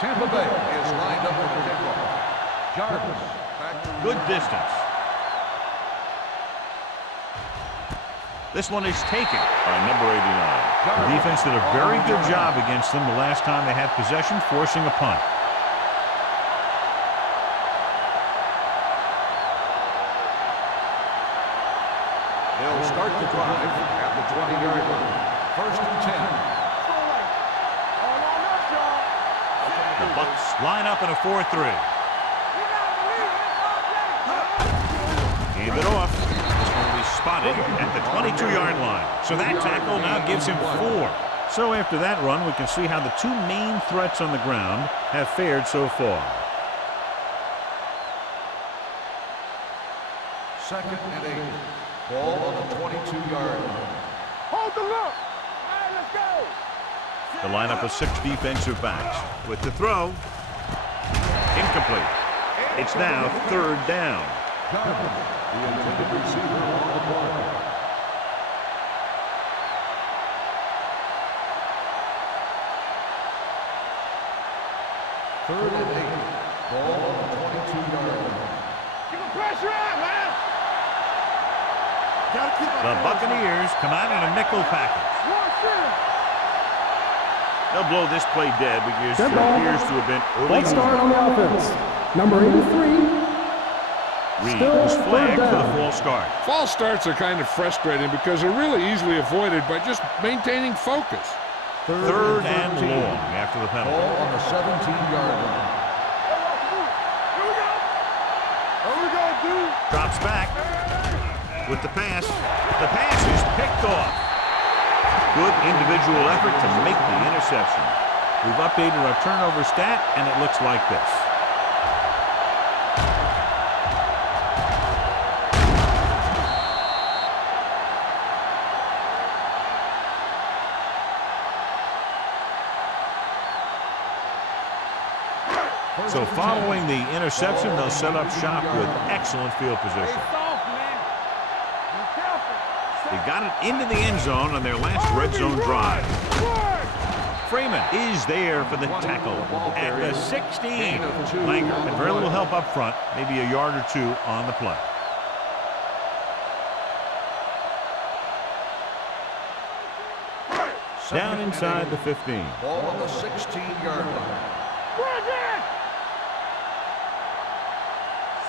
Tampa Bay is lined up for the kickoff. Jarvis back to Good distance. This one is taken by number 89. The defense did a very good job against them the last time they had possession, forcing a punt. They'll start the drive at the 20-yard line. First and 10. The Bucs line up in a 4-3. Gave it off. This one will be spotted at the 22-yard line. So that tackle now gives him 4. So after that run, we can see how the 2 main threats on the ground have fared so far. Second and 8. Ball on the 22-yard line. Hold the look. All right, let's go. The lineup of 6 defensive backs. With the throw. Incomplete. It's now 3rd down. Jarvis, the intended receiver on the play. Third and 8. Ball on the 22-yard line. Keep the pressure on, man. The Buccaneers come out in a nickel package. One center. They'll blow this play dead because there appears to have been early Let's start on the offense. Number 83. Reed was flagged for the false start. False starts are kind of frustrating because they're really easily avoided by just maintaining focus. Third and long after the penalty. Ball on the 17-yard line. Here we go, dude. Drops back with the pass. The pass is picked off. Good individual effort to make the interception. We've updated our turnover stat, and it looks like this. So following the interception, they'll set up shop with excellent field position. Soft, man. Be careful. They got it into the end zone on their last red zone drive. Freeman is there for the tackle at the 16. Langer had very little help up front, maybe a yard or two on the play. Down inside the 15. Ball on the 16-yard line.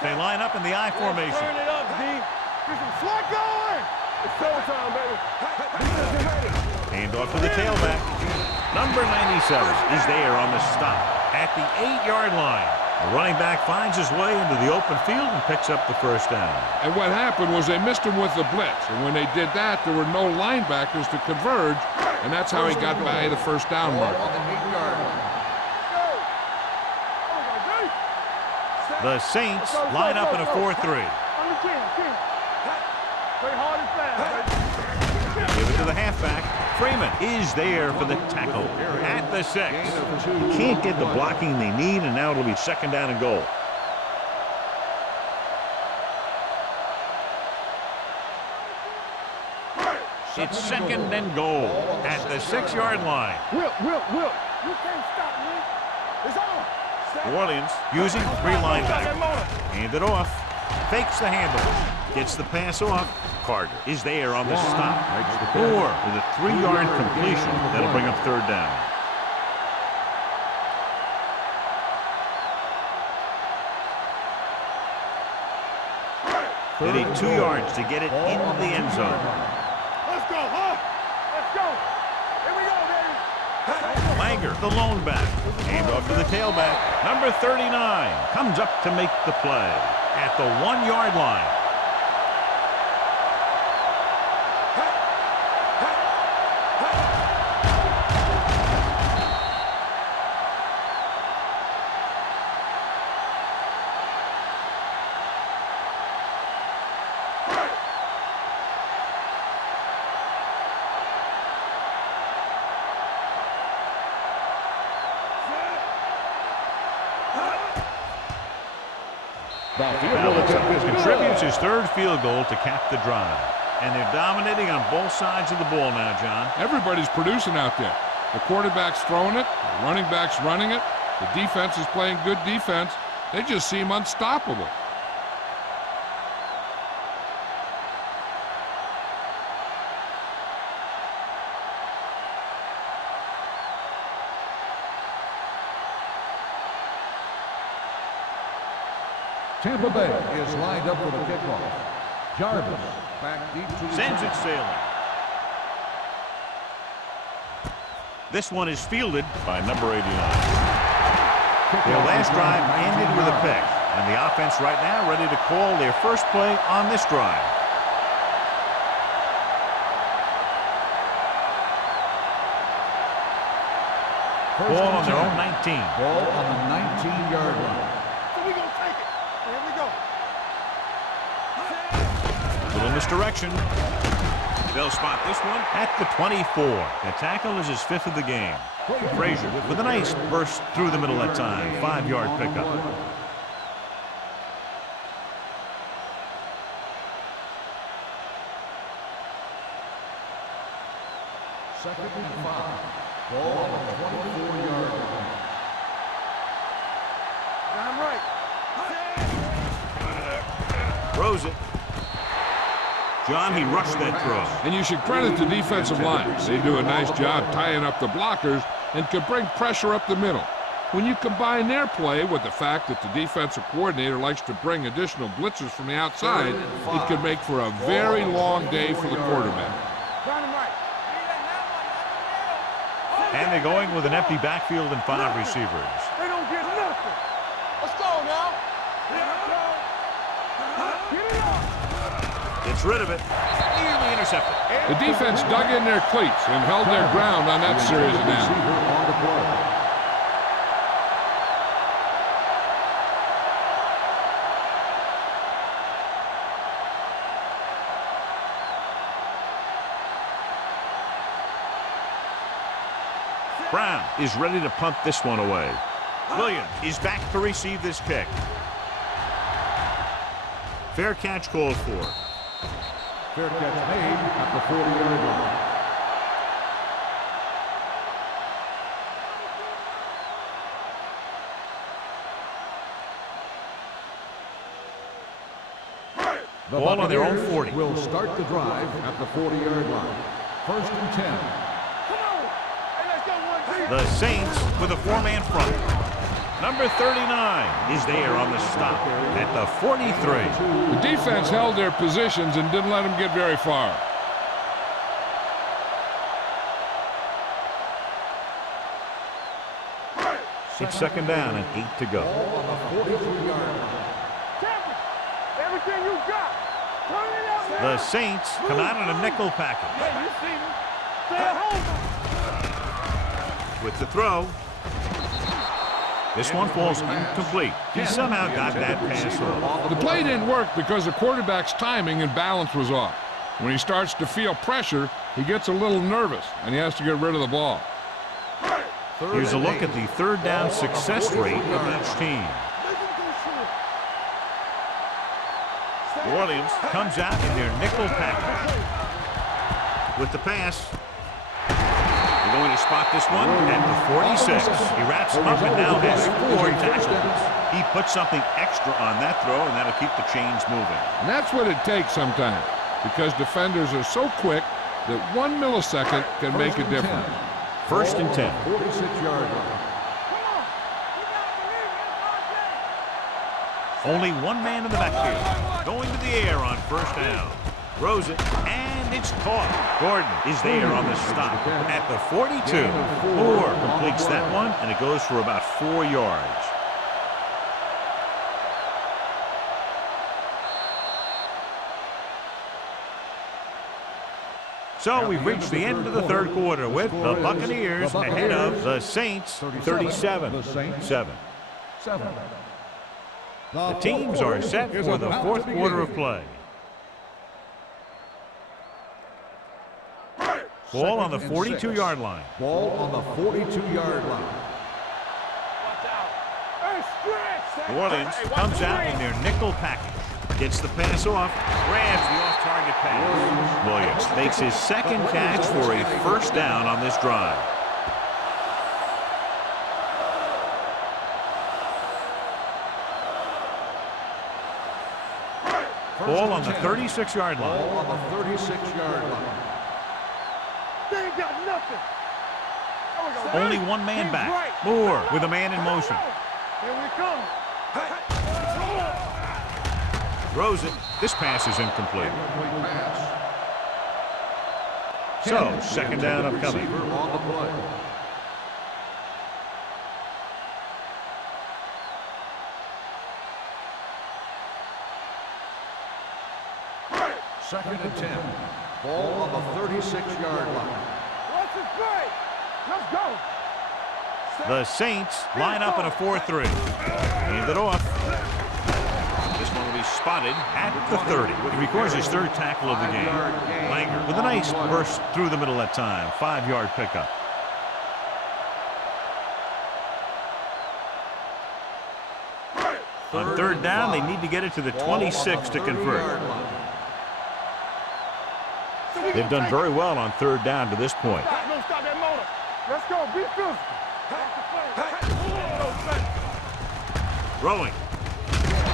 They line up in the I formation. Turn it up, D. Get some slack going. It's showtime, baby. Get ready. Hand off to the tailback. Number 97 is there on the stop at the 8-yard line. The running back finds his way into the open field and picks up the first down. And what happened was they missed him with the blitz. And when they did that, there were no linebackers to converge. And that's how he got by the first down mark. Ball on the 8-yard line. The Saints line up in a 4-3. On the 10. Play hard and fast. Give it to the halfback. Freeman is there for the tackle at the 6. You can't get the blocking they need, and now it'll be second down and goal. It's second and goal at the 6-yard line. Whip. You can't stop me. It's on. New Orleans using 3 linebackers. Hand it off. Fakes the handoff. Gets the pass off. Carter is there on the stop. Moore with a 3-yard completion. That'll bring up third down. They need 2 yards to get it into the end zone. Let's go, huh? Let's go. Here we go, baby. Langer, the lone back. Hand off to the tailback. Number 39 comes up to make the play at the 1-yard line. Belichick contributes his 3rd field goal to cap the drive. And they're dominating on both sides of the ball now, John. Everybody's producing out there. The quarterback's throwing it, the running back's running it, the defense is playing good defense. They just seem unstoppable. Tampa Bay is lined up for the kickoff. Jarvis back deep to the Sends it sailing. This one is fielded by number 89. Their last drive ended with a pick, and the offense right now ready to call their first play on this drive. Ball on their own 19. Ball on the 19-yard line. So we gonna take it. Here we go. Little misdirection. They'll spot this one at the 24. The tackle is his 5th of the game. Frazier with a nice burst through the middle that time. 5-yard pickup. Second and 5. Ball on the 24-yard line. I'm right. Throws it. John, he rushed that throw. And you should credit the defensive line. They do a nice job tying up the blockers and can bring pressure up the middle. When you combine their play with the fact that the defensive coordinator likes to bring additional blitzers from the outside, it could make for a very long day for the quarterback. And they're going with an empty backfield and 5 receivers. They don't get nothing. Let's go now. Get it up. Gets rid of it. Nearly intercepted. The defense dug in their cleats and held their ground on that series of downs. Receiver on the play. Brown is ready to punt this one away. Williams is back to receive this kick. Fair catch called for. Fair catch made at the 40-yard The Ball on their own Buccaneers 40. will start the drive at the 40-yard line. First and 10. Come on. Hey, let's go one, two. The Saints with a four-man front. Number 39 is there on the stop at the 43. The defense held their positions and didn't let them get very far. It's second down and 8 to go. Ball on the 43-yard line. Champion. Everything you got. Turn it out. The Saints come out in a nickel package. Hey, you see me? Stay at home. With the throw. This one falls incomplete. He somehow got that pass off. The play didn't work because the quarterback's timing and balance was off. When he starts to feel pressure, he gets a little nervous, and he has to get rid of the ball. Here's a look at the third down success rate of each team. New Orleans comes out in their nickel package. With the pass. They're going to spot this one at the 46. He wraps him up and now has 4 tackles. He puts something extra on that throw, and that'll keep the chains moving. And that's what it takes sometimes, because defenders are so quick that 1 millisecond can make a difference. First and 10. 46-yard line. Only one man in the backfield. Going to the air on first down. Throws it, and it's caught. Gordon is there on the stop at the 42. Moore completes that one, and it goes for about 4 yards. So we've reached the end of the third quarter with the Buccaneers ahead of the Saints 37-7. The teams are set for the fourth quarter of play. Ball on the 42-yard line. Ball on the 42-yard line. New Orleans comes out in their nickel package. Gets the pass off, grabs the off-target pass. Williams makes his second catch for a first down on this drive. Ball on the 36-yard line. Ball on the 36-yard line. They ain't got nothing. Only one man back. Moore with a man in motion. Here we come. Throws it. This pass is incomplete. Incomplete pass. So, second down upcoming. Receiver on the play. Second and 10. Ball on the 36-yard line. What's his play? Let's go. The Saints line up in a 4-3. Hand it off. This one will be spotted at the 30. He records his third tackle of the game. Langer with a nice burst through the middle that time. 5-yard pickup. On third down, they need to get it to the 26 to convert. They've done very well on third down to this point. No, stop that motor. Let's go. Be physical. Throwing.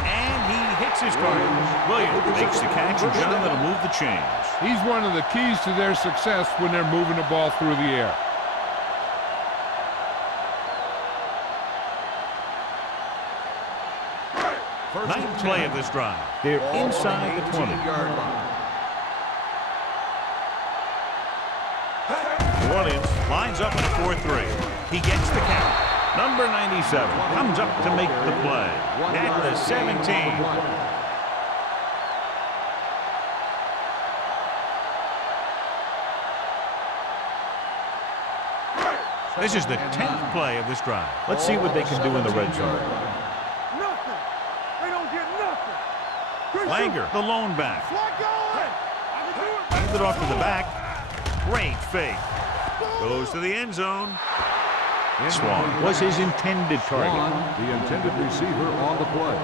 And he hits his target. Williams makes the catch, and John, that'll move the chains. He's one of the keys to their success when they're moving the ball through the air. Ninth play of this drive. They're inside the 20. New Orleans lines up in a 4-3. He gets the count. Number 97 comes up to make the play at the 17. This is the 10th play of this drive. Let's see what they can do in the red zone. Nothing. They don't get nothing. Langer, the lone back. Hands it off to the back. Great fake. Goes to the end zone. Swan was his intended target. Swan, the intended receiver on the play.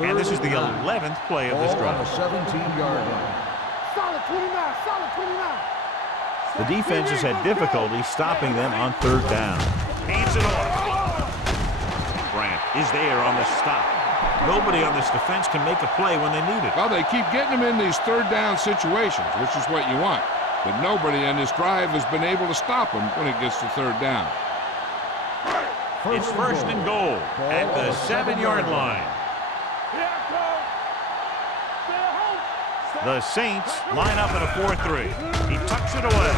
And this is the 11th play of this Ball on drive. the 17-yard line. Solid 29. Solid 29. The defense has had difficulty stopping them on third down. Hands it off. Grant is there on the stop. Nobody on this defense can make a play when they need it. Well, they keep getting them in these third down situations, which is what you want. But nobody on this drive has been able to stop them when it gets to third down. It's first and goal at the 7-yard line. The Saints line up in a 4-3. He tucks it away.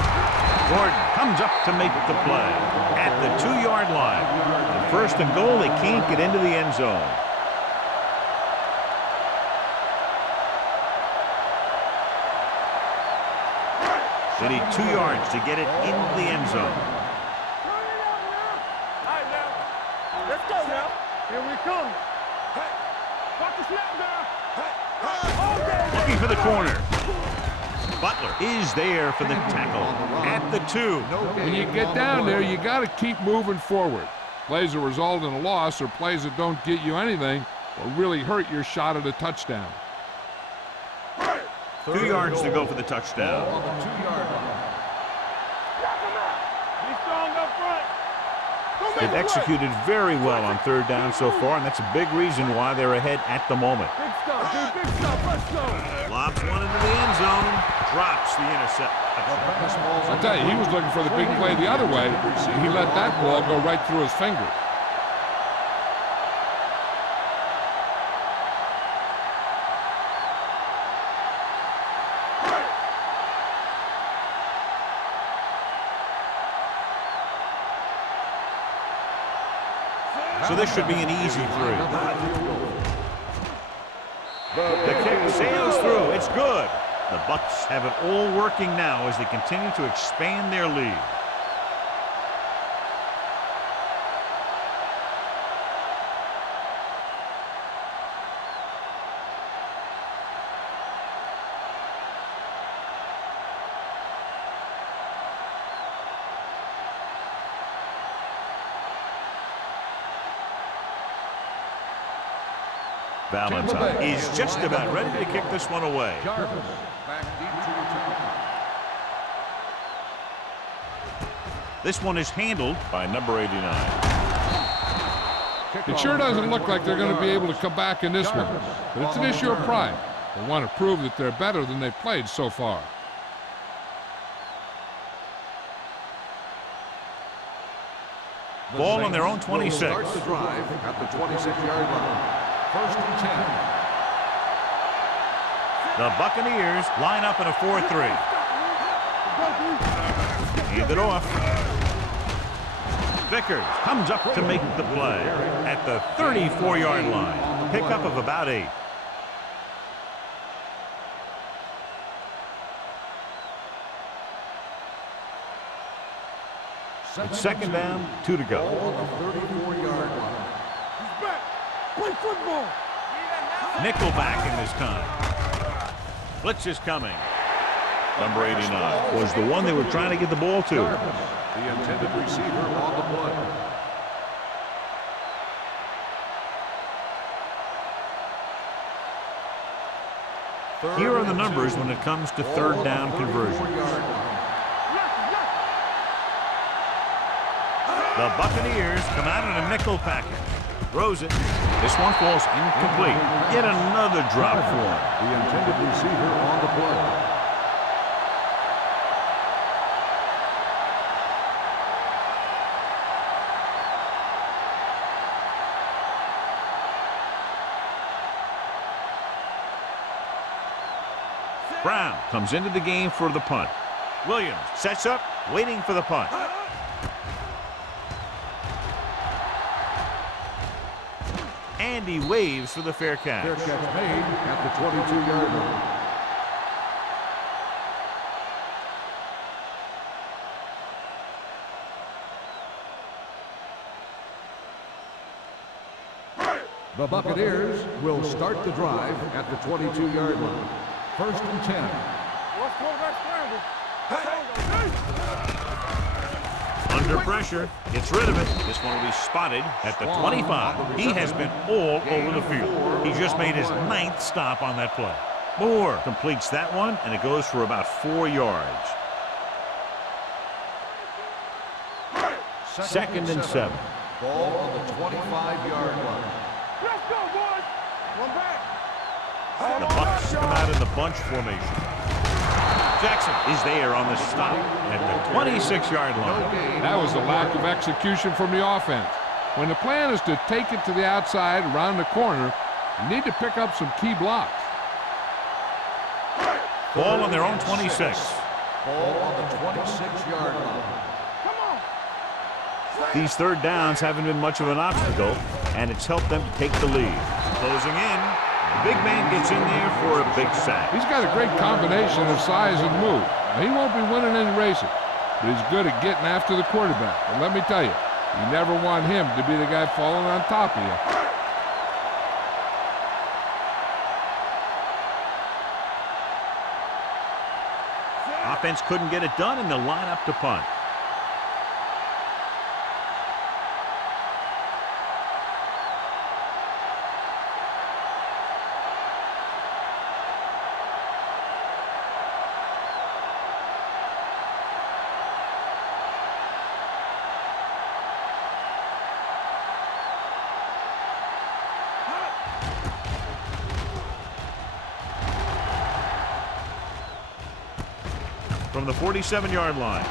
Gordon comes up to make the play at the 2-yard line. And first and goal, they can't get into the end zone. They need 2 yards to get it into the end zone. Let's go now. Here we come. Got the snap now. Looking for the corner. Butler is there for the tackle at the 2. When you get down there, you got to keep moving forward. Plays that result in a loss or plays that don't get you anything will really hurt your shot at a touchdown. 2 yards to go for the touchdown. On the 2-yard line. Be strong up front. They've executed very well on third down so far, and that's a big reason why they're ahead at the moment. Big stuff, dude. Big stuff. Let's go. Lobs one into the end zone. Drops the intercept. I'll tell you, he was looking for the big play the other way, and he let that ball go right through his fingers. So this should be an easy 3. The kick sails through. It's good. The Bucs have it all working now as they continue to expand their lead. Valentine is just about ready to kick this one away. Jarvis back deep to return. This one is handled by number 89. It sure doesn't look like they're going to be able to come back in this one, but it's an issue of pride. They want to prove that they're better than they've played so far. Ball on their own 26. Starts the drive at the 26-yard line. First and 10. The Buccaneers line up in a 4-3. Hand it off. Vickers comes up to make the play at the 34-yard line. Pickup of about 8. It's second down, 2 to go. On the 34-yard line. Play football. Nickelback in this time. Blitz is coming. Number 89 Was the one they were trying to get the ball to. Jarvis, the intended receiver on the play. Here are the numbers when it comes to third down conversions. The Buccaneers come out in a nickel package. Throws it. This one falls incomplete. Yet another drop for him. The intended receiver on the play. Brown comes into the game for the punt. Williams sets up, waiting for the punt. And he waves for the fair catch. Fair catch made at the 22-yard line. The Buccaneers will start the drive at the 22-yard line. First and 10. What's quarterback scramble? Under pressure, gets rid of it. This one will be spotted at the 25. He has been all over the field. He just made his 9th stop on that play. Moore completes that one, and it goes for about 4 yards. Second and 7. Ball on the 25-yard line. Let's go, boys. One back. The Bucs come out in the bunch formation. Jackson is there on the stop at the 26-yard line. That was a lack of execution from the offense. When the plan is to take it to the outside, around the corner, you need to pick up some key blocks. Ball on their own 26. Ball on the 26-yard line. Come on. These third downs haven't been much of an obstacle, and it's helped them to take the lead. Closing in. The big man gets in there for a big sack. He's got a great combination of size and move. Now, he won't be winning any races, but he's good at getting after the quarterback. And let me tell you, you never want him to be the guy falling on top of you. Offense couldn't get it done, and they'll line up to punt. From the 47-yard line,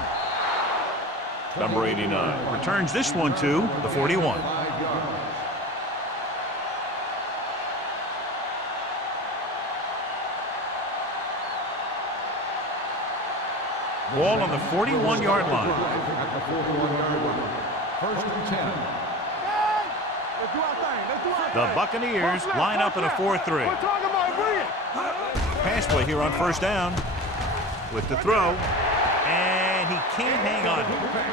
number 89 returns this one to the 41. Ball on the 41-yard line. At the 41-yard line. First and 10. Let's do our thing. Let's do our thing. The Buccaneers line up in a 4-3. We're talking about brilliant. Pass play here on first down with the throw, and he can't hang on.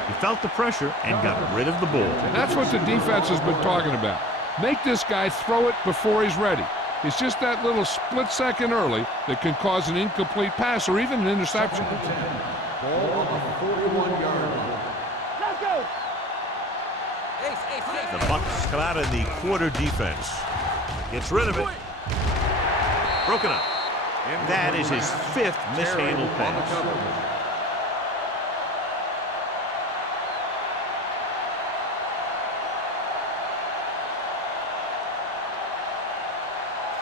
He felt the pressure and got rid of the ball. That's what the defense has been talking about. Make this guy throw it before he's ready. It's just that little split second early that can cause an incomplete pass or even an interception. Ball on the 41-yard line. Let's go. The Bucs come out in the quarter defense. Gets rid of it. Broken up. That is his 5th mishandled pass.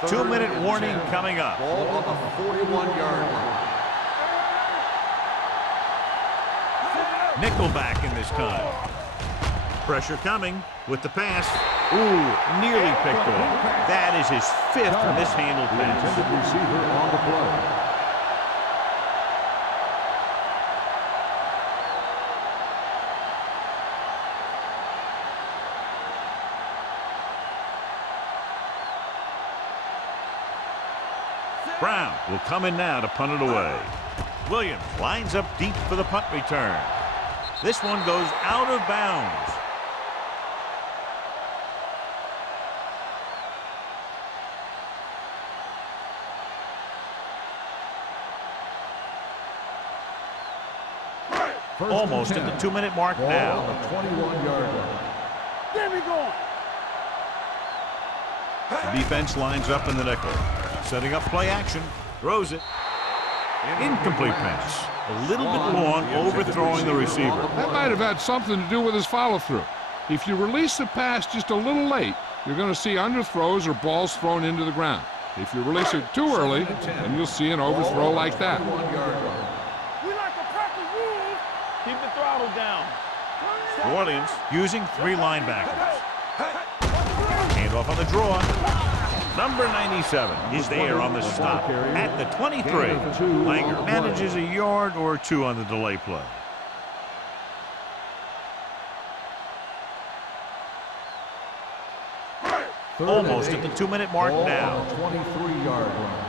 Two-minute warning coming up. Ball on the 41-yard line. Nickelback in this time. Pressure coming with the pass. Ooh, nearly picked off. That is his 5th mishandled pass. Intended receiver on the play. Brown will come in now to punt it away. Williams lines up deep for the punt return. This one goes out of bounds. Almost at the 2-minute mark now. Ball on the 21-yard line. Get me going. The defense lines up in the nickel. Setting up play action. Throws it. Incomplete pass. A little bit long, overthrowing the receiver. That might have had something to do with his follow-through. If you release the pass just a little late, you're going to see underthrows or balls thrown into the ground. If you release it too early, then you'll see an overthrow like that. We like to practice rules. Keep the throttle down. New Orleans using 3 linebackers. Handoff on the draw. Number 97 is there on the stop at the 23. Langer manages a yard or 2 on the delay play. Almost at the 2-minute mark now. 23-yard line.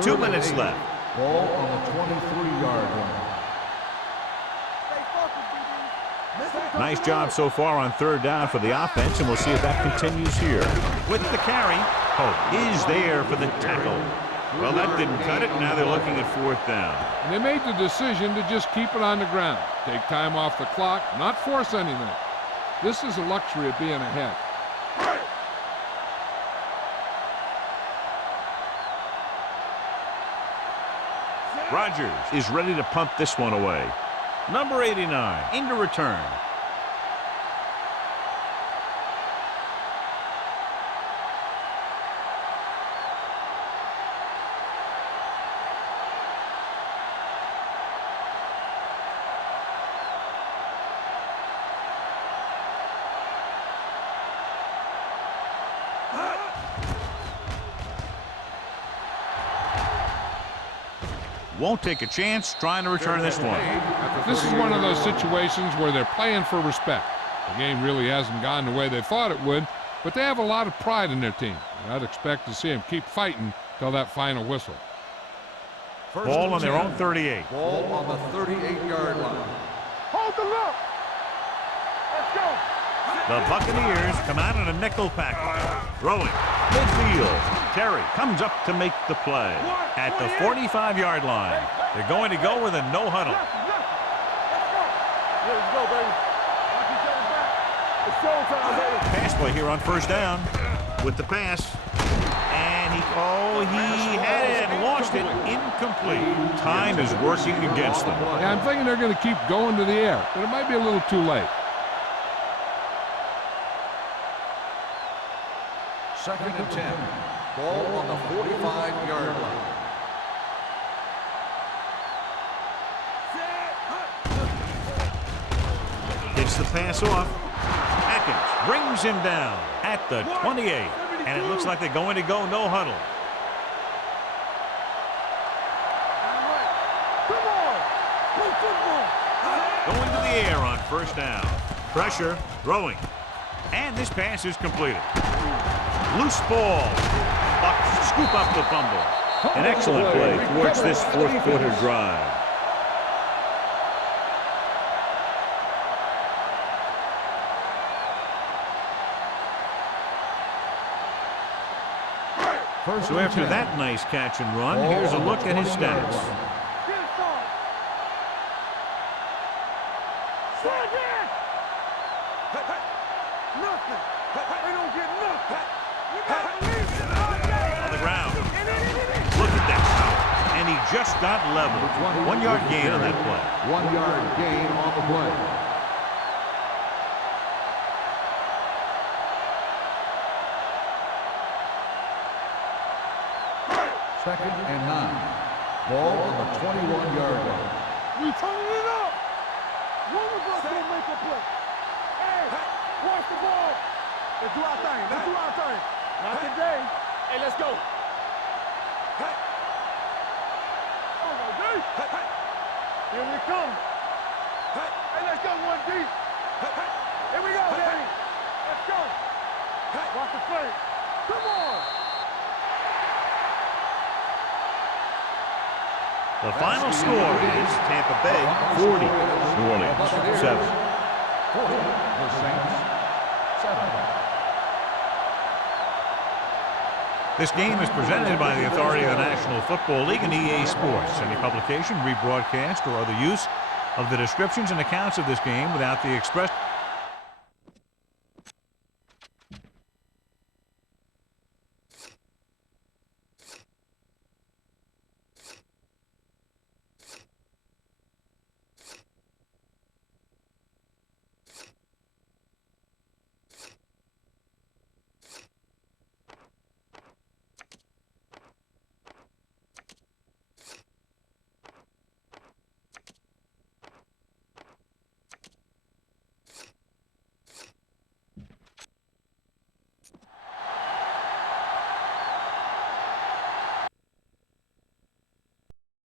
Two minutes left. Ball on the 23-yard line. Nice job so far on third down for the offense, and we'll see if that continues here. With the carry, Hope is there for the tackle. Well, that didn't cut it. Now they're looking at 4th down. And they made the decision to just keep it on the ground. Take time off the clock, not force anything. This is a luxury of being ahead. Rogers is ready to punt this one away. Number 89 into return. Won't take a chance trying to return this one. This is one of those situations where they're playing for respect. The game really hasn't gone the way they thought it would, but they have a lot of pride in their team. And I'd expect to see them keep fighting till that final whistle. Ball on their own 38. Ball on the 38-yard line. Hold the look. Let's go. The Buccaneers come out in a nickel package. Throwing. Midfield. Terry comes up to make the play. At the 45-yard line. They're going to go with a no huddle. Let's go, baby. Watch each other back. It's showtime, baby. Pass play here on 1st down with the pass. And he had it and lost it. Incomplete. Time is working against them. Yeah, I'm thinking they're going to keep going to the air, but it might be a little too late. 2nd and 10. Ball on the 45-yard line. Gets the pass off. Atkins brings him down at the 28. And it looks like they're going to go no huddle. Going to the air on 1st down. Pressure, throwing. And this pass is completed. Loose ball. Bucks scoop up the fumble. An excellent play towards this 4th-quarter drive. So after that nice catch and run, here's a look at his stats. On the ground. Look at that power. And he just got leveled. 1-yard gain on that play. 1-yard gain on the play. Second and 9. Ball on the 21-yard line. We turning it up. One of us will make a play. Hey, watch the ball. Let's do our thing. Let's do our thing. Not today. Hey, let's go. Hey. Oh, no, D. Here we come. Hey, let's go, 1D. Here we go, Daddy. Let's go. Watch the play. Come on. The final score is Tampa Bay 40, New Orleans 7. 40, the Saints 7. This game is presented by the authority of the National Football League and EA Sports. Any publication, rebroadcast, or other use of the descriptions and accounts of this game without the express